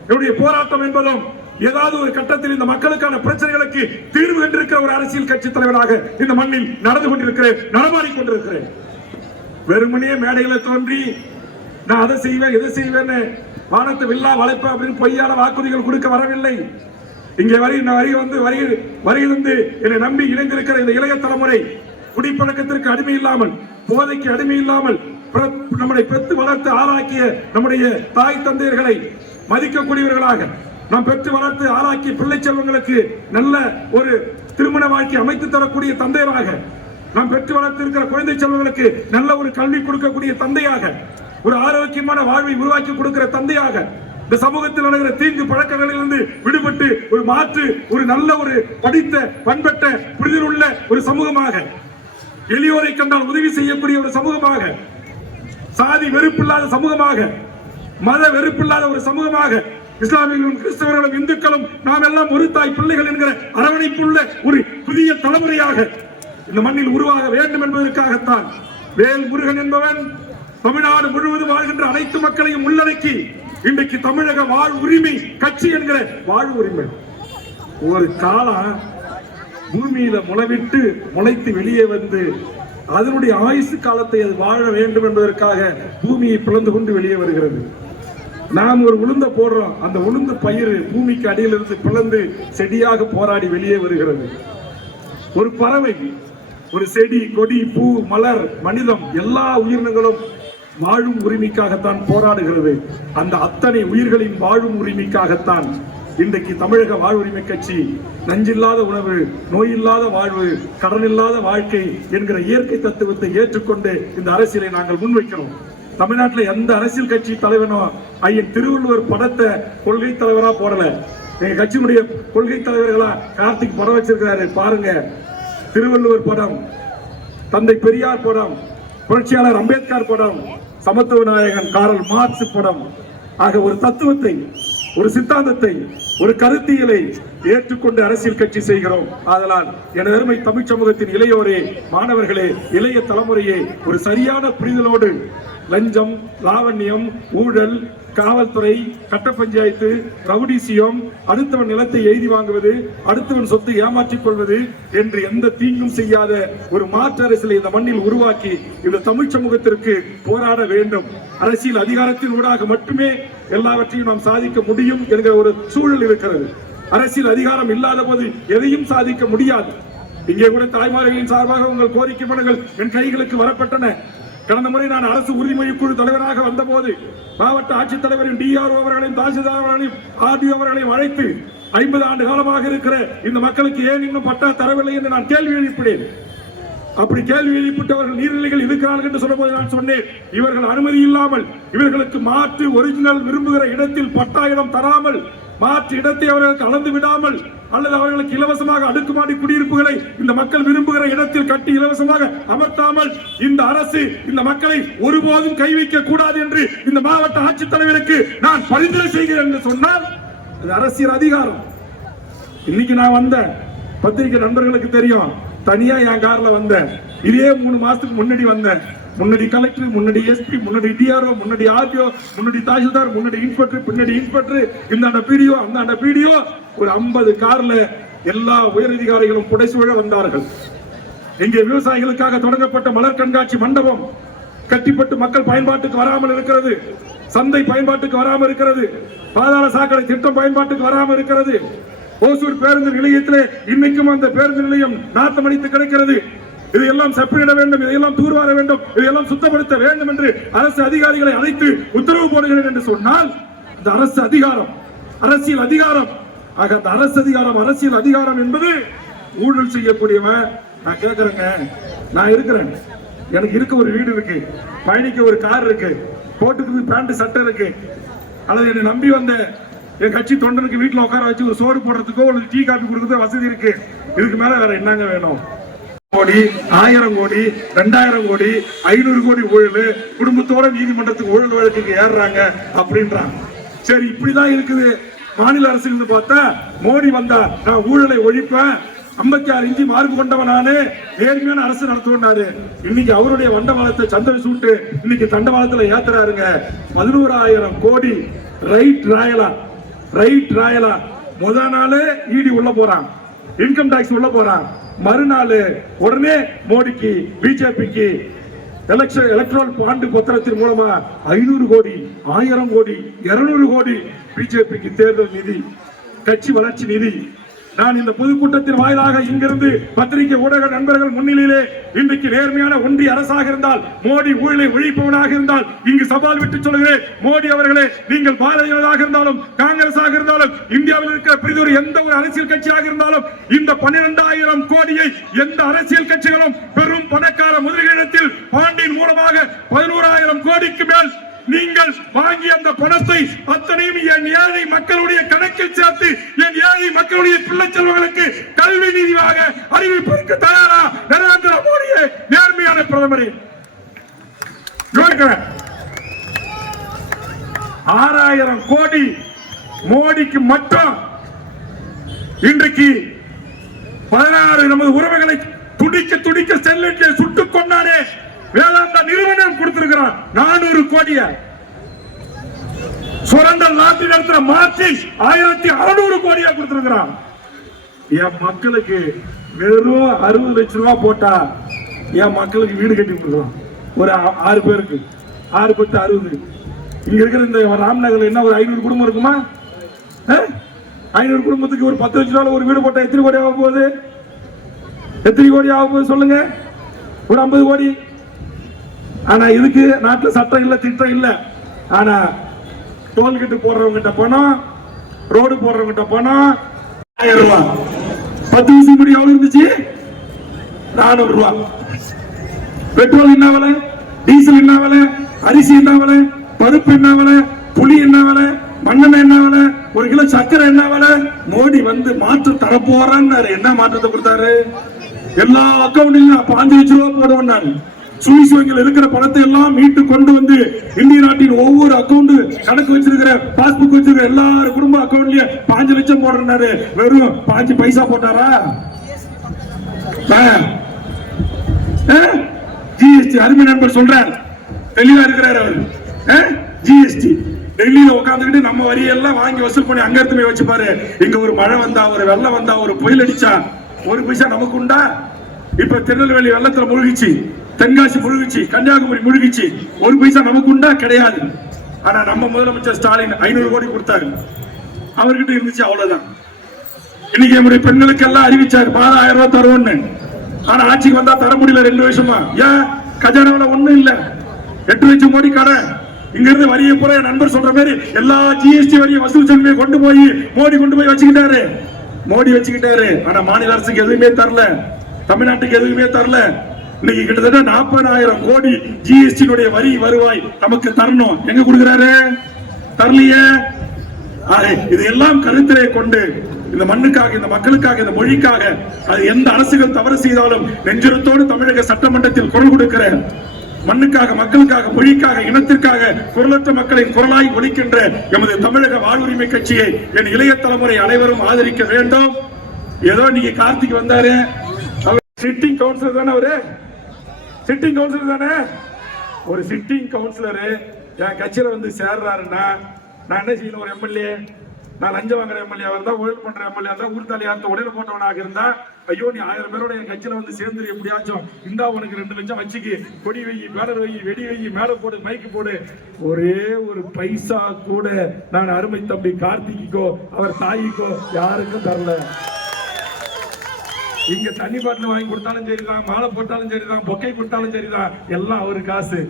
என்னுடைய போராட்டம் என்பதும் ஏதாவது ஒரு கட்டத்தில் இந்த மக்களுக்கான பிரச்சனைகளுக்கு தீர்வு கண்டிருக்கிற ஒரு அரசியல் கட்சி தலைவராக இந்த மண்ணில் நடந்து கொண்டிருக்கிறேன், நடமாடிக் கொண்டிருக்கிறேன். வெறுமனே மேடைகளை தோன்றி நான் அதை செய்வேன் இதை செய்வேன் வானத்தை வில்லா வளைப்பேன் அப்படின்னு பொய்யான வாக்குறுதிகள் கொடுக்க வரவில்லை. இங்கே வருகிறது என்னை நம்பி இணைந்திருக்கிற இந்த இளைய தலைமுறை குடிப்பழக்கத்திற்கு அடிமை இல்லாமல், போதைக்கு அடிமை இல்லாமல், நம்முடைய பெற்று வளர்த்து ஆளாக்கிய நம்முடைய தாய் தந்தையர்களை மதிக்கக்கூடியவர்களாக நாம் பெற்று வளர்த்து ஆளாக்கிய பிள்ளை செல்வங்களுக்கு நல்ல ஒரு திருமண வாழ்க்கை அமைத்து தரக்கூடிய தந்தையராக, நாம் பெற்று வளர்த்து இருக்கிற குழந்தை செல்வங்களுக்கு நல்ல ஒரு கல்வி கொடுக்கக்கூடிய தந்தையாக, ஒரு ஆரோக்கியமான வாழ்வை உருவாக்கி கொடுக்கிற தந்தையாக, இந்த சமூகத்தில் நடக்கிற தீங்கு பழக்கங்களிலிருந்து விடுபட்டு ஒரு மாற்று ஒரு நல்ல ஒரு படித்த பண்பட்ட புரிதல் உள்ள ஒரு சமூகமாக, எளியோரை கண்டால் உதவி செய்யக்கூடிய ஒரு சமூகமாக, சாதி வெறுப்பில்லாத சமூகமாக, மத வெறுப்பில்லாத ஒரு சமூகமாக, இஸ்லாமியர்களும் கிறிஸ்தவர்களும் இந்துக்களும் நாம் எல்லாம் ஒரு தாய் பிள்ளைகள் என்கிற அரவணைப்புள்ள ஒரு புதிய தலைமுறையாக இந்த மண்ணில் உருவாக வேண்டும் என்பதற்காகத்தான் வேல்முருகன் என்பவன் தமிழ்நாடு முழுவதும் வாழ்கின்ற அனைத்து மக்களையும் உள்ளடக்கி இன்றைக்கு தமிழக வாழ் உரிமை கட்சி என்கிற வாழ் உரிமை ஒரு காலம் பூமியில முளைவிட்டு முளைத்து வெளியே வந்து அதனுடைய ஆயுசு காலத்தை அது வாழ வேண்டும் என்பதற்காக பூமியை பிளந்து கொண்டு வெளியே வருகிறது. நாம் ஒரு உளுந்த போடுறோம், அந்த உளுந்து பயிர் பூமிக்கு அடியிலிருந்து பிளந்து செடியாக போராடி வெளியே வருகிறது. ஒரு பறவை, ஒரு செடி, கொடி, பூ, மலர், மனிதம், எல்லா உயிரினங்களும் வாழும் உரிமைக்காகத்தான் போராடுகிறது. அந்த அத்தனை உயிர்களின் வாழும் உரிமைக்காகத்தான் இன்றைக்கு தமிழக வாழ்வுரிமை கட்சி நஞ்சில்லாத உணவு, நோயில்லாத வாழ்வு, கடனில்லாத வாழ்க்கை என்கிற இயற்கை தத்துவத்தை ஏற்றுக்கொண்டு இந்த அரசியலை நாங்கள் முன்வைக்கிறோம். தமிழ்நாட்டில் எந்த அரசியல் கட்சி தலைவனோ ஐயன் திருவள்ளுவர் படத்தை கொள்கை தலைவரா போடல. எங்க கட்சியினுடைய கொள்கை தலைவர்களா கார்த்திக் படம் வச்சிருக்கிறாரு பாருங்க. திருவள்ளுவர் படம், தந்தை பெரியார் படம், புரட்சியாளர் அம்பேத்கர் படம், சமத்துவ நாயகன் காரல் மார்க்ஸ் படம். ஆக ஒரு தத்துவத்தை, ஒரு சித்தாந்தத்தை, ஒரு கருத்தியலை ஏற்றுக்கொண்டு அரசியல் கட்சி செய்கிறோம். ஆதலால் எனது அருமை தமிழ் சமூகத்தின் இளையோரே, மாணவர்களே, இளைய தலைமுறையே, ஒரு சரியான புரிதலோடு லஞ்சம், லாவண்யம், ஊழல், காவல்துறை, கட்ட பஞ்சாயத்து, ரவுடிசியம், அடுத்தவன் நிலத்தை எழுதி வாங்குவது, அடுத்தவன் சொத்தை ஏமாற்றிக் கொள்வது என்று எந்த தீங்கும் செய்யாத ஒரு மாற்று அரசியலை இந்த மண்ணில் உருவாக்கி இந்த தமிழ் சமூகத்திற்கு போராட வேண்டும். அரசியல் அதிகாரத்தின் ஊடாக மட்டுமே எல்லாவற்றையும் நாம் சாதிக்க முடியும் என்கிற ஒரு சூழல் இருக்கிறது. அரசியல் அதிகாரம் இல்லாத போது எதையும் சாதிக்க முடியாது. இங்கே கூட தாய்மார்களின் சார்பாக உங்கள் கோரிக்கை மனுகள் என் கைகளுக்கு வரப்பட்டன. கடந்த முறை நான் அரசு உறுதிமொழி குழு தலைவராக வந்த போது மாவட்ட ஆட்சித்தலைவரின் டிஆர்ஓ அவர்களையும் தாசில்தார் அவர்களையும் ஆர்டிஓ அவர்களையும் அழைத்து 50 ஆண்டு காலமாக இருக்கிற இந்த மக்களுக்கு ஏன் இன்னும் பட்டா தரவில்லை என்று நான் கேள்வி எழுப்பினேன். அப்படி கேள்வி எழுப்பிட்டவர்கள் நீர்நிலைகள் இருக்கிறார்கள் என்று சொன்னபோது நான் சொன்னேன், இவர்கள் அனுமதி இல்லாமல் இவர்களுக்கு மாற்று ஒரிஜினல் விரும்புகிற இடத்தில் பட்டா இடம் தராமல், மாற்று இடத்தை அவர்களுக்கு அளந்து விடாமல், அல்லது அவர்களுக்கு இலவசமாக அடுக்குமாடி குடியிருப்புகளை இந்த மக்கள் விரும்புகிற இடத்தில் கட்டி இலவசமாக அமர்த்தாமல் இந்த அரசு இந்த மக்களை ஒருபோதும் கை வைக்க கூடாது என்று இந்த மாவட்ட ஆட்சித்தலைவருக்கு நான் பரிந்துரை செய்கிறேன் என்று சொன்னால் அது அரசியல் அதிகாரம். இன்னைக்கு நான் வந்த பத்திரிகை நண்பர்களுக்கு தெரியும், தனியா என் கார்ல வந்தேன். இதே 3 மாசத்துக்கு முன்னாடி வந்தேன். முன்னாடி கலெக்டர், முன்னாடி எஸ்பி, முன்னாடி டிஆர்ஓ, முன்னாடி ஆர்டிஓ, முன்னாடி தாசில்தார், முன்னாடி இன்ஸ்பெக்டர், பின்னாடி இன்ஸ்பெக்டர், இந்த பிடிஓ, அந்த பிடிஓ, ஒரு 50 கார்ல எல்லா உயரதிகாரிகளும் புடைசூழ வந்தார்கள். இங்கே விவசாயிகளுக்காக தொடங்கப்பட்ட மலர் கண்காட்சி மண்டபம் கட்டிப்பட்டு மக்கள் பயன்பாட்டுக்கு வராமல் இருக்கிறது. சந்தை பயன்பாட்டுக்கு வராமல் இருக்கிறது. பாதாள சாக்கடை திட்டம் பயன்பாட்டுக்கு வராமல் இருக்கிறது. ஓசூர் பேருந்து நிலையத்திலே இன்னைக்கும் அந்த பேருந்து நிலையம் நாத்தமடித்து கிடக்கிறது. இதையெல்லாம் செப்பனிட வேண்டும், இதையெல்லாம் தூர்வார வேண்டும், இதையெல்லாம் சுத்தப்படுத்த வேண்டும் என்று அரசு அதிகாரிகளை அழைத்து உத்தரவு போடுகிறேன் என்று சொன்னால் இந்த அரசு அதிகாரம், அரசியல் அதிகாரம். ஆக அந்த அரசு அதிகாரம், அரசியல் அதிகாரம் என்பது ஊழல் செய்யக்கூடியவன். நான் கேட்கிறேங்க, நான் இருக்கிறேன், எனக்கு இருக்க ஒரு வீடு இருக்கு, பயணிக்க ஒரு கார் இருக்கு, போட்டுக்கு பேண்ட் சட்டை இருக்கு, அல்லது என்னை நம்பி வந்த என் கட்சி தொண்டனுக்கு வீட்டுல உட்கார வச்சு ஒரு சோறு போடுறதுக்கோ ஒரு டீ காபி கொடுக்கறதுக்கோ வசதி இருக்கு. இதுக்கு மேல வேற என்னங்க வேணும்? கோடி 1000 கோடி 2000 கோடி 500 கோடி ஊழல், குடும்பத்தோட நீதிமன்றத்துக்கு ஊழல் வழக்குக்கு ஏறுறாங்க அப்படின்றாங்க. சரி, இப்படிதான் இருக்குது மாநில அரசு. பார்த்தா மோடி வந்தா நான் ஊழலை ஒழிப்பேன், 56 இன்ச்சு மார்பு கொண்டவனானு நேர்மையான அரசு நடத்துவாரு. இன்னைக்கு அவருடைய வண்டவாளத்தை சந்திர சூட்டு இன்னைக்கு தண்டவாளத்துல ஏத்துறாருங்க. 11,000 கோடி ரைட் ராயலா. முதல் நாள் இடி உள்ள போறான், இன்கம் டாக்ஸ் உள்ள போறான். மறுநாள் உடனே மோடிக்கு பிஜேபிக்கு எலக்ட்ரல் பாண்டு பத்திரத்தின் மூலமா 500 கோடி 1000 கோடி 200 கோடி பிஜேபிக்கு தேர்தல் நிதி, கட்சி வளர்ச்சி நிதி. நான் இந்த பொதுக்கூட்டத்தின் வாயிலாக இங்கிருந்து பத்திரிகை ஊடக நண்பர்கள் முன்னிலையிலே இன்றைக்கு நேர்மையான ஒன்றிய அரசாக இருந்தால், மோடி ஊழலை ஒழிப்பவனாக இருந்தால் இங்கு சவால் விட்டு சொல்கிறேன். மோடி அவர்களே, நீங்கள் பாரதிய ஜனதாக இருந்தாலும் காங்கிரஸாக இருந்தாலும் இந்தியாவில் இருக்கிற பெரிதொரு எந்த ஒரு அரசியல் கட்சியாக இருந்தாலும் இந்த 12,000 கோடியை எந்த அரசியல் கட்சிகளும் பெரும் பணக்கார முதலீட்டில் பாண்டியின் மூலமாக 11,000 கோடிக்கு மேல் நீங்கள் வாங்கி அந்த பணத்தை அத்தனையும் என் ஏழை மக்களுடைய கணக்கில் சேர்த்து என் ஏழை மக்களுடைய பிள்ளை செல்வங்களுக்கு கல்வி நிதியாக அறிவிப்பதற்கு தயாரா நரேந்திர மோடியே, நேர்மையான பிரதமரே? 6,000 கோடி மோடிக்கு மட்டும் இன்றைக்கு 16 நமது உறவுகளை துடிக்க ஸ்டெர்லைட்ல சுட்டுக் கொண்டானே வேதாந்தா நிறுவனம் கொடுத்திருக்கிறான் 400 கோடிய. சுரண்டல் நாட்டி நடத்துற மாற்றி 1,600 கோடியா கொடுத்திருக்கிறான். என் மக்களுக்கு வெறும் 60 லட்சம் ரூபாய் போட்டா என் மக்களுக்கு வீடு கட்டி கொடுக்கலாம். ஒரு 6 பேருக்கு 6 10 60. இங்க இருக்கிற இந்த ராம்நகர்ல என்ன ஒரு 500 குடும்பம் இருக்குமா? 500 குடும்பத்துக்கு ஒரு 10 லட்சம் ரூபாய் ஒரு வீடு போட்டா எத்தனை கோடி ஆக போகுது? எத்தனை கோடி ஆக போகுது சொல்லுங்க? ஒரு 50 கோடி. ஆனா இதுக்கு நாட்டுல சட்டம் இல்ல, திட்டம் இல்ல. ஆனா டோல்கேட் போடுறவங்கிட்ட பணம், ரோடு போடுறவங்கிட்ட பணம் 1000 ரூபாய். 10 வருஷம் முடி எவ்வளவு இருந்துச்சு? 400 ரூபாய். பெட்ரோல் என்ன விலை? டீசல் என்ன விலை? அரிசி என்ன விலை? பருப்பு என்ன விலை? புளி என்ன விலை? மண்ணெண்ணெய் என்ன விலை? 1 கிலோ சக்கரை என்ன விலை? மோடி வந்து மாற்றம் தரப்போறான்னு என்ன மாற்றத்தை கொடுத்தாரு? எல்லா அக்கௌண்ட்லயும் 5 லட்சம் ரூபாய் போடுவேன். சுவிஸ் வங்கியில் இருக்கிற பணத்தை எல்லாம் மீட்டு கொண்டு வந்து இந்திய நாட்டின் ஒவ்வொரு அக்கௌண்ட் கணக்கு வச்சிருக்கிற பாஸ்புக் வச்சிருக்கிற எல்லாரும் குடும்ப அக்கௌண்ட்லயே 5 லட்சம் போடுறாரு. வெறும் 5 பைசா போட்டாரா? ஜிஎஸ்டி அருமை நண்பர் சொல்றார், தெளிவா இருக்கிறார் அவர். ஜிஎஸ்டி டெல்லியில உட்காந்துக்கிட்டு நம்ம வரியெல்லாம் வாங்கி வசூல் பண்ணி அங்க இருந்து போய் வச்சுப்பாரு. இங்க ஒரு மழை வந்தா, ஒரு வெள்ளம் வந்தா, ஒரு புயல் அடிச்சா 1 பைசா நமக்கு உண்டா? இப்ப திருநெல்வேலி வெள்ளத்துல முழுகிச்சு, தென்காசி முழுகிச்சு, கன்னியாகுமரி முழுகிச்சு, 1 பைசா நமக்கு உண்டா? கிடையாது. ஆனா நம்ம முதலமைச்சர் ஸ்டாலின் 500 கோடி கொடுத்தாரு, அவர்கிட்ட இருந்துச்சு, அவ்வளவுதான். இன்னைக்கு நம்முடைய பெண்களுக்கு எல்லாம் அறிவிச்சாரு மாதம் 1000 ரூபாய் தருவோம்னு. ஆனா ஆட்சிக்கு வந்தா தர முடியல 2 வருஷமா. ஏன்? கஜானாவுல ஒண்ணும் இல்ல. 8 லட்சம் கோடி கடன். இங்க இருந்து வரியை பூரா நண்பர் சொல்ற மாதிரி எல்லா ஜிஎஸ்டி வரியை வசூல் செல்வியை கொண்டு போய் மோடி கொண்டு போய் வச்சுக்கிட்டாரு. ஆனா மாநில அரசுக்கு எதுவுமே தரல, தமிழ்நாட்டுக்கு எதுவுமே தரல. இன்னைக்கு கிட்டத்தட்ட 40,000 கோடி ஜிஎஸ்டி வரி வருவாய் நமக்கு தரணும். எங்க கொடுக்கிறாரு? தரலையே. இது எல்லாம் கருத்திலே கொண்டு இந்த மண்ணுக்காக, இந்த மக்களுக்காக, இந்த மொழிக்காக அது எந்த அரசுகள் தவறு செய்தாலும் நெஞ்சுரத்தோடு தமிழக சட்டமன்றத்தில் குரல் கொடுக்கிற, மண்ணுக்காக, மக்களுக்காக, மொழிக்காக, இனத்திற்காக குரலற்ற மக்களின் குரலாய் ஒலிக்கின்ற எமது தமிழக வாழ்வுரிமை கட்சியை என் இளைய தலைமுறை அனைவரும் ஆதரிக்க வேண்டும். ஏதோ நீங்க கார்த்திக் வந்தாரு, சிட்டிங் கவுன்சிலர் தானே அவரு? சிட்டிங் கவுன்சிலர் தானே? ஒரு சிட்டிங் கவுன்சிலர் என் கட்சியில வந்து சேர்றாருன்னா நான் என்ன செய்யணும்? ஒரு எம்எல்ஏ, நான் லஞ்சம் வாங்குற எம்எல்ஏ இருந்தா, ஊழல் பண்ற எம்எல்ஏ இருந்தா, ஊர் தலையாத்த உடையில போட்டவனாக இருந்தா, ஐயோ நீ 1000 பேரோட என் கட்சியில வந்து சேர்ந்து எப்படியாச்சும் இந்தா உனக்கு 2 லட்சம் வச்சுக்கு, கொடி வை, பேனர் வை, வெடி வை, மேல போடு, மைக்கு போடு, ஒரே ஒரு பைசா கூட நான் அருமை தம்பி கார்த்திக்கோ அவர் தாய்க்கோ யாருக்கும் தரல. இங்க தண்ணி பாட்டில் வாங்கி கொடுத்தாலும் சரிதான், மாலை போட்டாலும் சரிதான், பொக்கை கொடுத்தாலும் சரிதான், எல்லாம் அவரு காசு.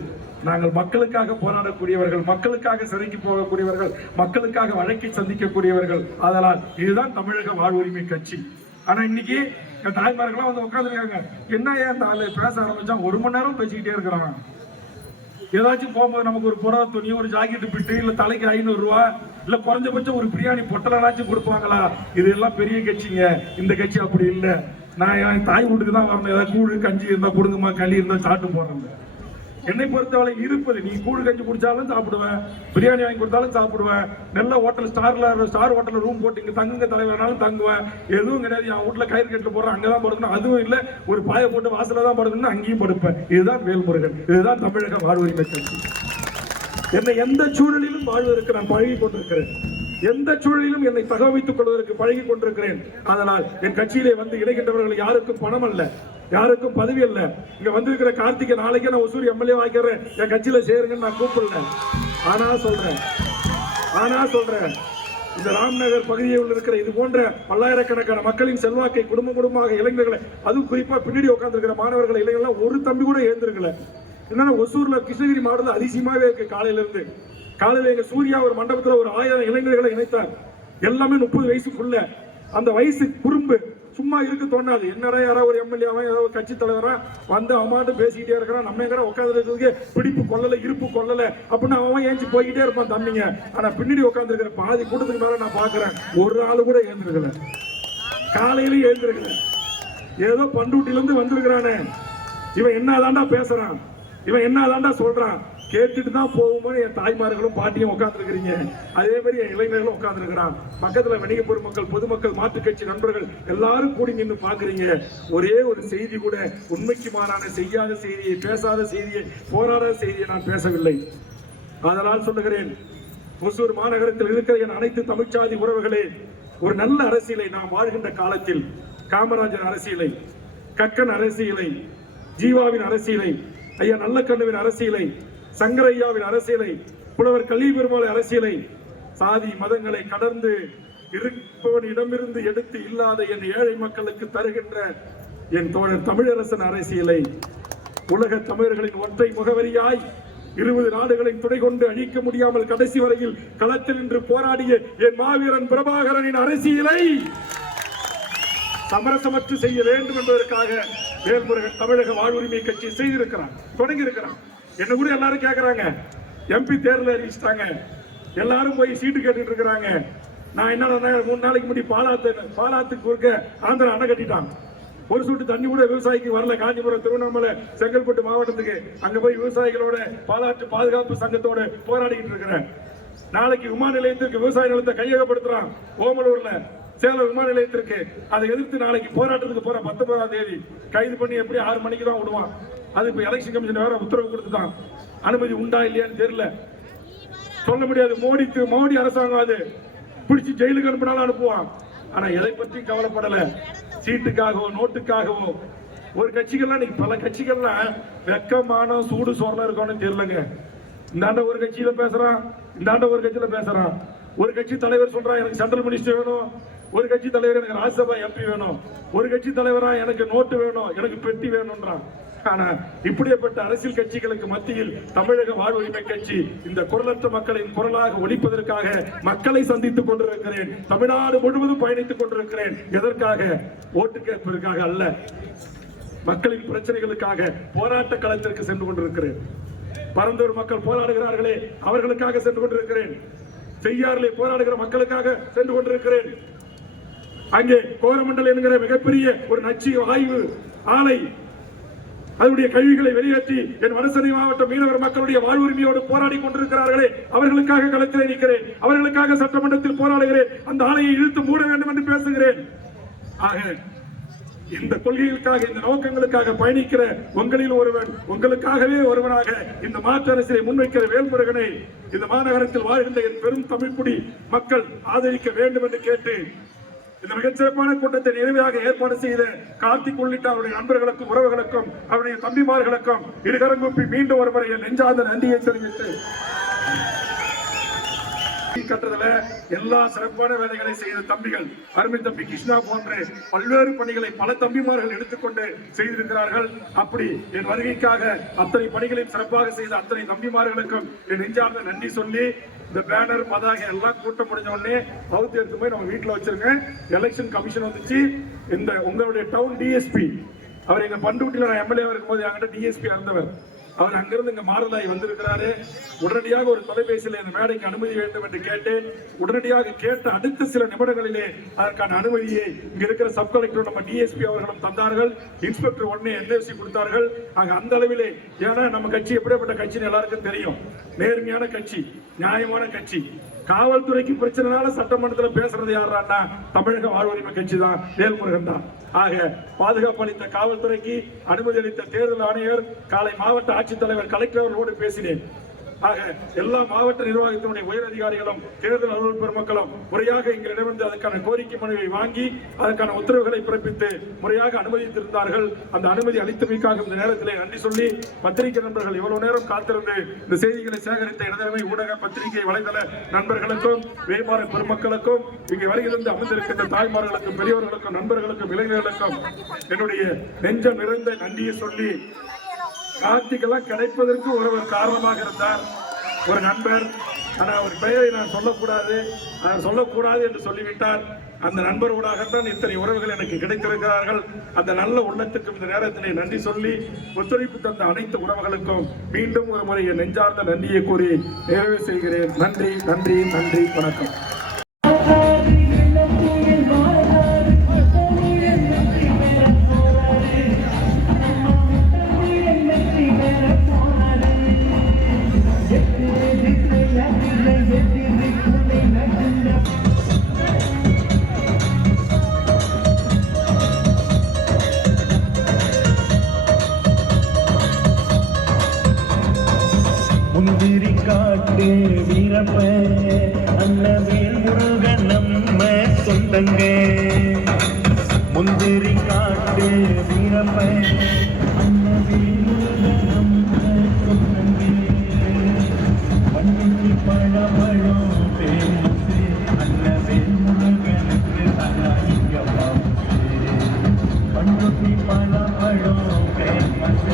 நாங்கள் மக்களுக்காக போராடக்கூடியவர்கள், மக்களுக்காக சிறைக்கு போகக்கூடியவர்கள், மக்களுக்காக வழக்கை சந்திக்கக்கூடியவர்கள். அதனால் இதுதான் தமிழக வாழ்வுரிமை கட்சி. ஆனா இன்னைக்கு என் தாய்மார்கள்லாம் வந்து உட்காந்துருக்காங்க. என்ன ஏன் ஆளு பேச ஆரம்பிச்சா 1 மணி நேரம் பேசிக்கிட்டே இருக்கிறான். ஏதாச்சும் போகும்போது நமக்கு ஒரு புடவை துணி, ஒரு ஜாக்கெட் பிட்டு, இல்ல தலைக்கு 500 ரூபா, இல்ல குறைஞ்சபட்சம் ஒரு பிரியாணி பொட்டலாச்சும் கொடுப்பாங்களா? இதெல்லாம் பெரிய கட்சிங்க. இந்த கட்சி அப்படி இல்லை. நான் என் தாய் வீட்டுக்கு தான் வரணும். ஏதாவது கூழு கஞ்சி இருந்தா கொடுங்கம்மா, களி இருந்தா சாப்பிட்டு போறேன். என்னை பொறுத்தவரை இருப்பது, நீ கூழு கஞ்சி குடிச்சாலும் சாப்பிடுவேன், பிரியாணி வாங்கி கொடுத்தாலும் சாப்பிடுவேன், நல்ல ஹோட்டல் ஸ்டார் ஹோட்டல்ல ரூம் போட்டு இங்க தங்குங்க தலைவரானாலும் தங்குவேன். எதுவும் கிடையாது. என் வீட்டுல கயிறு கட்டில போறேன், அங்கதான் படுக்கணும். அதுவும் இல்ல, ஒரு பாய போட்டு வாசல தான் படுக்கணும், அங்கேயும் படுப்பேன். இதுதான் வேல்முருகன். இதுதான் தமிழக வாழ்வுரிமை கட்சி. என்னை எந்த சூழலிலும் வாழ்வதற்கு நான் பழகி கொண்டிருக்கிறேன். எந்த சூழலிலும் என்னை தகவமைத்துக் கொள்வதற்கு பழகி கொண்டிருக்கிறேன். அதனால் என் கட்சியிலே வந்து இணைகின்றவர்கள் யாருக்கும் பணம் அல்ல, யாருக்கும் பதவி அல்ல. இங்க வந்திருக்கிற கார்த்திகை நாளைக்கே நான் ஒசூர் எம்எல்ஏ வாங்கிக்கிறேன், என் கட்சியில சேருங்கன்னு நான் கூப்பிடல. ஆனா சொல்றேன் இந்த ராம்நகர் பகுதியில் இருக்கிற இது போன்ற பல்லாயிரக்கணக்கான மக்களின் செல்வாக்கை குடும்பமாக இளைஞர்களை, அதுவும் குறிப்பா பின்னாடி உட்கார்ந்து இருக்கிற மாணவர்கள் இளைஞர்கள் ஒரு தம்பி கூட எழுந்திருக்கல. என்னன்னா ஒசூர்ல கிருஷ்ணகிரி மாவட்டத்தில் அதிசயமாவே இருக்கு. காலையில எங்க சூர்யா ஒரு மண்டபத்தில் ஒரு 1000 இளைஞர்களை இணைத்தார். எல்லாமே 30 வயசுக்குள்ள. அந்த வயசு குறும்பு சும்மா இருக்க தோணாது. என்னடா யாராவது ஒரு எம்எல்ஏவா ஏதாவது ஒரு கட்சி தலைவரா வந்து அவமாட்டு பேசிக்கிட்டே இருக்கிறான், நம்ம எங்க உட்கார்ந்து இருக்கிறதுக்கு பிடிப்பு கொள்ளல, இருப்பு கொள்ளல அப்படின்னு அவன் ஏஞ்சி போய்கிட்டே இருப்பான் தம்பிங்க. ஆனா பின்னாடி உட்கார்ந்து இருக்கிற பாதி கூட்டத்துக்கு மேல நான் பாக்குறேன், ஒரு ஆளு கூட எழுந்திருக்கல. காலையிலேயே எழுந்திருக்கல. ஏதோ பண்டூட்டில இருந்து வந்திருக்கிறானே, இவன் என்னதாண்டா பேசுறான், இவன் என்னதாண்டா சொல்றான், கேட்டுட்டு தான் போகும்போது என் தாய்மார்களும் பாட்டியும் உட்கார்ந்துருக்கிறீங்க. அதே மாதிரி என் இளைஞர்களும் உட்கார்ந்துருக்கிறான். பக்கத்துல வணிக பொதுமக்கள், பொதுமக்கள், மாற்றுக் கட்சி நண்பர்கள் எல்லாரும் கூடி நின்று பாக்குறீங்க. ஒரே ஒரு செய்தி கூட உண்மைக்கு மாறான செய்யாத செய்தியை, பேசாத செய்தியை, போராடாத செய்தியை நான் பேசவில்லை. அதனால் சொல்லுகிறேன், ஒசூர் மாநகரத்தில் இருக்கிற என் அனைத்து தமிழ்ச்சாதி உறவுகளே, ஒரு நல்ல அரசியலை நாம் வாழ்கின்ற காலத்தில், காமராஜர் அரசியலை, கக்கன் அரசியலை, ஜீவாவின் அரசியலை, ஐயா நல்லக்கண்ணுவின் அரசியலை, சங்கரையாவின் அரசியலை, புலவர் கல்வி பெருமாள் அரசியலை, சாதி மதங்களை கடந்து இருப்பவனிடமிருந்து எடுத்து இல்லாத என் ஏழை மக்களுக்கு தருகின்ற என் தோழர் தமிழரசன் அரசியலை, உலக தமிழர்களின் ஒற்றை முகவரியாய் 20 நாடுகளின் துணை கொண்டு அழிக்க முடியாமல் கடைசி வரையில் களத்தில் நின்று போராடிய என் மாவீரன் பிரபாகரனின் அரசியலை சமரசமற்று செய்ய வேண்டும் என்பதற்காக வேல்முருகன் தமிழக வாழ்வுரிமை கட்சி செய்திருக்கிறான், தொடங்கி இருக்கிறான். என்ன கூட எல்லாரும் கேட்கறாங்க, எம்பி தேர்தல் அறிவிச்சிட்டாங்க, எல்லாரும் போய் சீட்டு கேட்டுட்டு இருக்கிறாங்க. நான் என்ன 3 நாளைக்கு முன்னாடி பாலாத்துக்கு கொடுக்க ஆந்திரா அணை கட்டிட்டான். ஒரு சொட்டு தண்ணி கூட விவசாயிக்கு வரல. காஞ்சிபுரம், திருவண்ணாமலை, செங்கல்பட்டு மாவட்டத்துக்கு அங்க போய் விவசாயிகளோட பாலாற்று பாதுகாப்பு சங்கத்தோட போராடிக்கிட்டு இருக்கிறேன். நாளைக்கு விமான நிலையத்திற்கு விவசாய நிலத்தை கையகப்படுத்துறான். ஓமலூர்ல சேலம் விமான நிலையத்திற்கு அதை எதிர்த்து நாளைக்கு போராட்டத்துக்கு போற 19ஆம் தேதி கைது பண்ணி எப்படி 6 மணிக்கு தான் விடுவான். அது இப்ப எலெக்ஷன் கமிஷன் வேற உத்தரவு கொடுத்துட்டான். அனுமதி உண்டா இல்லையான்னு தெரியல, சொல்ல முடியாது. மோடி அரசாங்கம் அது பிடிச்சி ஜெயிலுக்கு அனுப்பினாலும் அனுப்புவான். ஆனா எதை பற்றி கவலைப்படல. சீட்டுக்காகவோ நோட்டுக்காகவோ ஒரு கட்சிகள்லாம், பல கட்சிகள்லாம் வெக்கமான சூடு சோறலாம் இருக்கணும்னு தெரியலங்க. இந்தாண்ட ஒரு கட்சியில பேசுறான், இந்தாண்ட ஒரு கட்சியில பேசுறான். ஒரு கட்சி தலைவர் சொல்றான் எனக்கு சென்ட்ரல் மினிஸ்டர் வேணும், ஒரு கட்சி தலைவர் எனக்கு ராஜ்யசபா எம்பி வேணும், ஒரு கட்சி தலைவரா எனக்கு நோட்டு வேணும், எனக்கு பெட்டி வேணும்ன்றான். ஆனா இப்படிப்பட்ட அரசியல் கட்சிகளுக்கு மத்தியில் தமிழக வாழ்வுரிமை கட்சி இந்த குரலற்ற மக்களின் குரலாக ஒலிப்பதற்காக மக்களை சந்தித்துக் கொண்டிருக்கிறேன். தமிழ்நாடு முழுவதும் பயணித்துக் கொண்டிருக்கிறேன். எதற்காக? ஓட்டு கேட்பதற்காக அல்ல, மக்களின் பிரச்சனைகளுக்காக போராட்ட களத்திற்கு சென்று கொண்டிருக்கிறேன். பரந்தூர் மக்கள் போராடுகிறார்களே, அவர்களுக்காக சென்று கொண்டிருக்கிறேன். செய்யாறிலே போராடுகிற மக்களுக்காக சென்று கொண்டிருக்கிறேன். அங்கே கோரமண்டல் என்கிற மிகப்பெரிய ஒரு நச்சு ஆய்வு ஆலை, அதனுடைய கழிவுகளை வெளியேற்றி என் வடசென்னை மாவட்ட மீனவர் மக்களுடைய வாழ்வுரிமையோடு போராடி கொண்டிருக்கிறார்களே, அவர்களுக்காக களத்தில் நிற்கிறேன், அவர்களுக்காக சட்டமன்றத்தில் போராடுகிறேன். அந்த ஆலையை இழுத்து மூட வேண்டும் என்று பேசுகிறேன். ஆக இந்த கொள்கைகளுக்காக, இந்த நோக்கங்களுக்காக பயணிக்கிற உங்களில் ஒருவன், உங்களுக்காகவே ஒருவனாக இந்த மாற்று அரசியலை முன்வைக்கிற வேல்முருகனை இந்த மாநகரத்தில் வாழ்கின்ற என் பெரும் தமிழ்குடி மக்கள் ஆதரிக்க வேண்டும் என்று கேட்டு இந்த மிகச்சிறப்பான கூட்டத்தை நிறைவாக ஏற்பாடு செய்த கார்த்திக் உள்ளிட்ட அவருடைய நண்பர்களுக்கும் உறவுகளுக்கும் அவருடைய தம்பிமார்களுக்கும் இருகரங்குப்பி மீண்டும் ஒருமுறை நெஞ்சார்ந்த நன்றியை தெரிவித்து கட்டுறதுல எல்லா சிறப்பான வேலைகளை செய்த தம்பிகள், அருமை தம்பி கிருஷ்ணா போன்ற பல்வேறு பணிகளை பல தம்பிமார்கள் எடுத்துக்கொண்டு செய்திருக்கிறார்கள். அப்படி என் வருகைக்காக அத்தனை பணிகளையும் சிறப்பாக செய்த அத்தனை தம்பிமார்களுக்கும் என் நெஞ்சார்ந்த நன்றி சொல்லி, இந்த பேனர் பதாகை எல்லாம் கூட்டம் முடிஞ்ச உடனே அவுத்து எடுத்து போய் நம்ம வீட்டுல வச்சிருங்க. எலெக்ஷன் கமிஷன் வந்துச்சு, இந்த உங்களுடைய டவுன் டிஎஸ்பி அவர் எங்க பண்டூட்டில நான் எம்எல்ஏ இருக்கும்போது என்கிட்ட டிஎஸ்பி இருந்தவர், அவர் அங்கிருந்து இங்க மாறுதலாய் வந்திருக்கிறாரு. உடனடியாக ஒரு தொலைபேசியில் இந்த மேடைக்கு அனுமதி வேண்டும் என்று கேட்டேன். உடனடியாக கேட்ட அடுத்த சில நிமிடங்களிலே அதற்கான அனுமதியை இங்க இருக்கிற சப் கலெக்டர் நம்ம டிஎஸ்பி அவர்களும் தந்தார்கள். இன்ஸ்பெக்டர் உடனே என்எஃப்சி கொடுத்தார்கள். அந்த அளவிலே, ஏன்னா நம்ம கட்சி எப்படிப்பட்ட கட்சின்னு எல்லாருக்கும் தெரியும். நேர்மையான கட்சி, நியாயமான கட்சி. காவல்துறைக்கு பிரச்சனைனால சட்டமன்றத்தில் பேசுறது யாருன்னா தமிழக வாழ்வுரிமை கட்சி தான், வேல்முருகன் தான். ஆக பாதுகாப்பு அளித்த காவல்துறைக்கு அனுமதி அளித்த தேர்தல் ஆணையர், காலை மாவட்ட ஆட்சித்தலைவர் கலெக்டர் அவர்களோடு பேசினேன். ஆக எல்லா மாவட்ட நிர்வாகத்தினுடைய உயர் அதிகாரிகளும் தேர்தல் அலுவலர் பெருமக்களும் முறையாக எங்களிடமிருந்து அதற்கான கோரிக்கை மனுவை வாங்கி அதற்கான உத்தரவுகளை பிறப்பித்து முறையாக அனுமதித்திருந்தார்கள். அந்த அனுமதி அளித்தமைக்காக இந்த நேரத்திலே நன்றி சொல்லி, பத்திரிகை நண்பர்கள் இவ்வளவு நேரம் காத்திருந்து இந்த செய்திகளை சேகரித்த இடதலைமை ஊடக பத்திரிகை வலைதள நண்பர்களுக்கும் வேட்பாள பெருமக்களுக்கும் இங்கே வருகிறது அமர்ந்திருக்கின்ற தாய்மார்களுக்கும் பெரியவர்களுக்கும் நண்பர்களுக்கும் இளைஞர்களுக்கும் என்னுடைய நெஞ்சம் நிறைந்த நன்றியை சொல்லி, கார்த்திகெல்லாம் கிடைப்பதற்கு ஒருவர் காரணமாக இருந்தார், ஒரு நண்பர். ஆனால் அவர் பெயரை நான் சொல்லக்கூடாது என்று சொல்லிவிட்டார். அந்த நண்பர்களாகத்தான் இத்தனை உறவுகள் எனக்கு கிடைத்திருக்கிறார்கள். அந்த நல்ல உள்ளத்துக்கும் இந்த நேரத்திலே நன்றி சொல்லி, ஒத்துழைப்பு தந்த அனைத்து உறவுகளுக்கும் மீண்டும் ஒரு முறை என் நெஞ்சார்ந்த நன்றியை கூறி நிறைவு செய்கிறேன். நன்றி, நன்றி, நன்றி, வணக்கம். முந்திரி காட்டு வீரப்ப அண்ணவேல் முருகன் நம்ம சொந்தங்க. முந்திரி காட்டு வீரப்ப அண்ணவேல் முருகன் நம்ம சொந்தங்க. வண்டிக்கு பழம் பேமஸ் அண்ணவேல் முருகனுக்கு தகாயிங்க பாம்பு. வண்டிக்கு பழம் பேமஸ்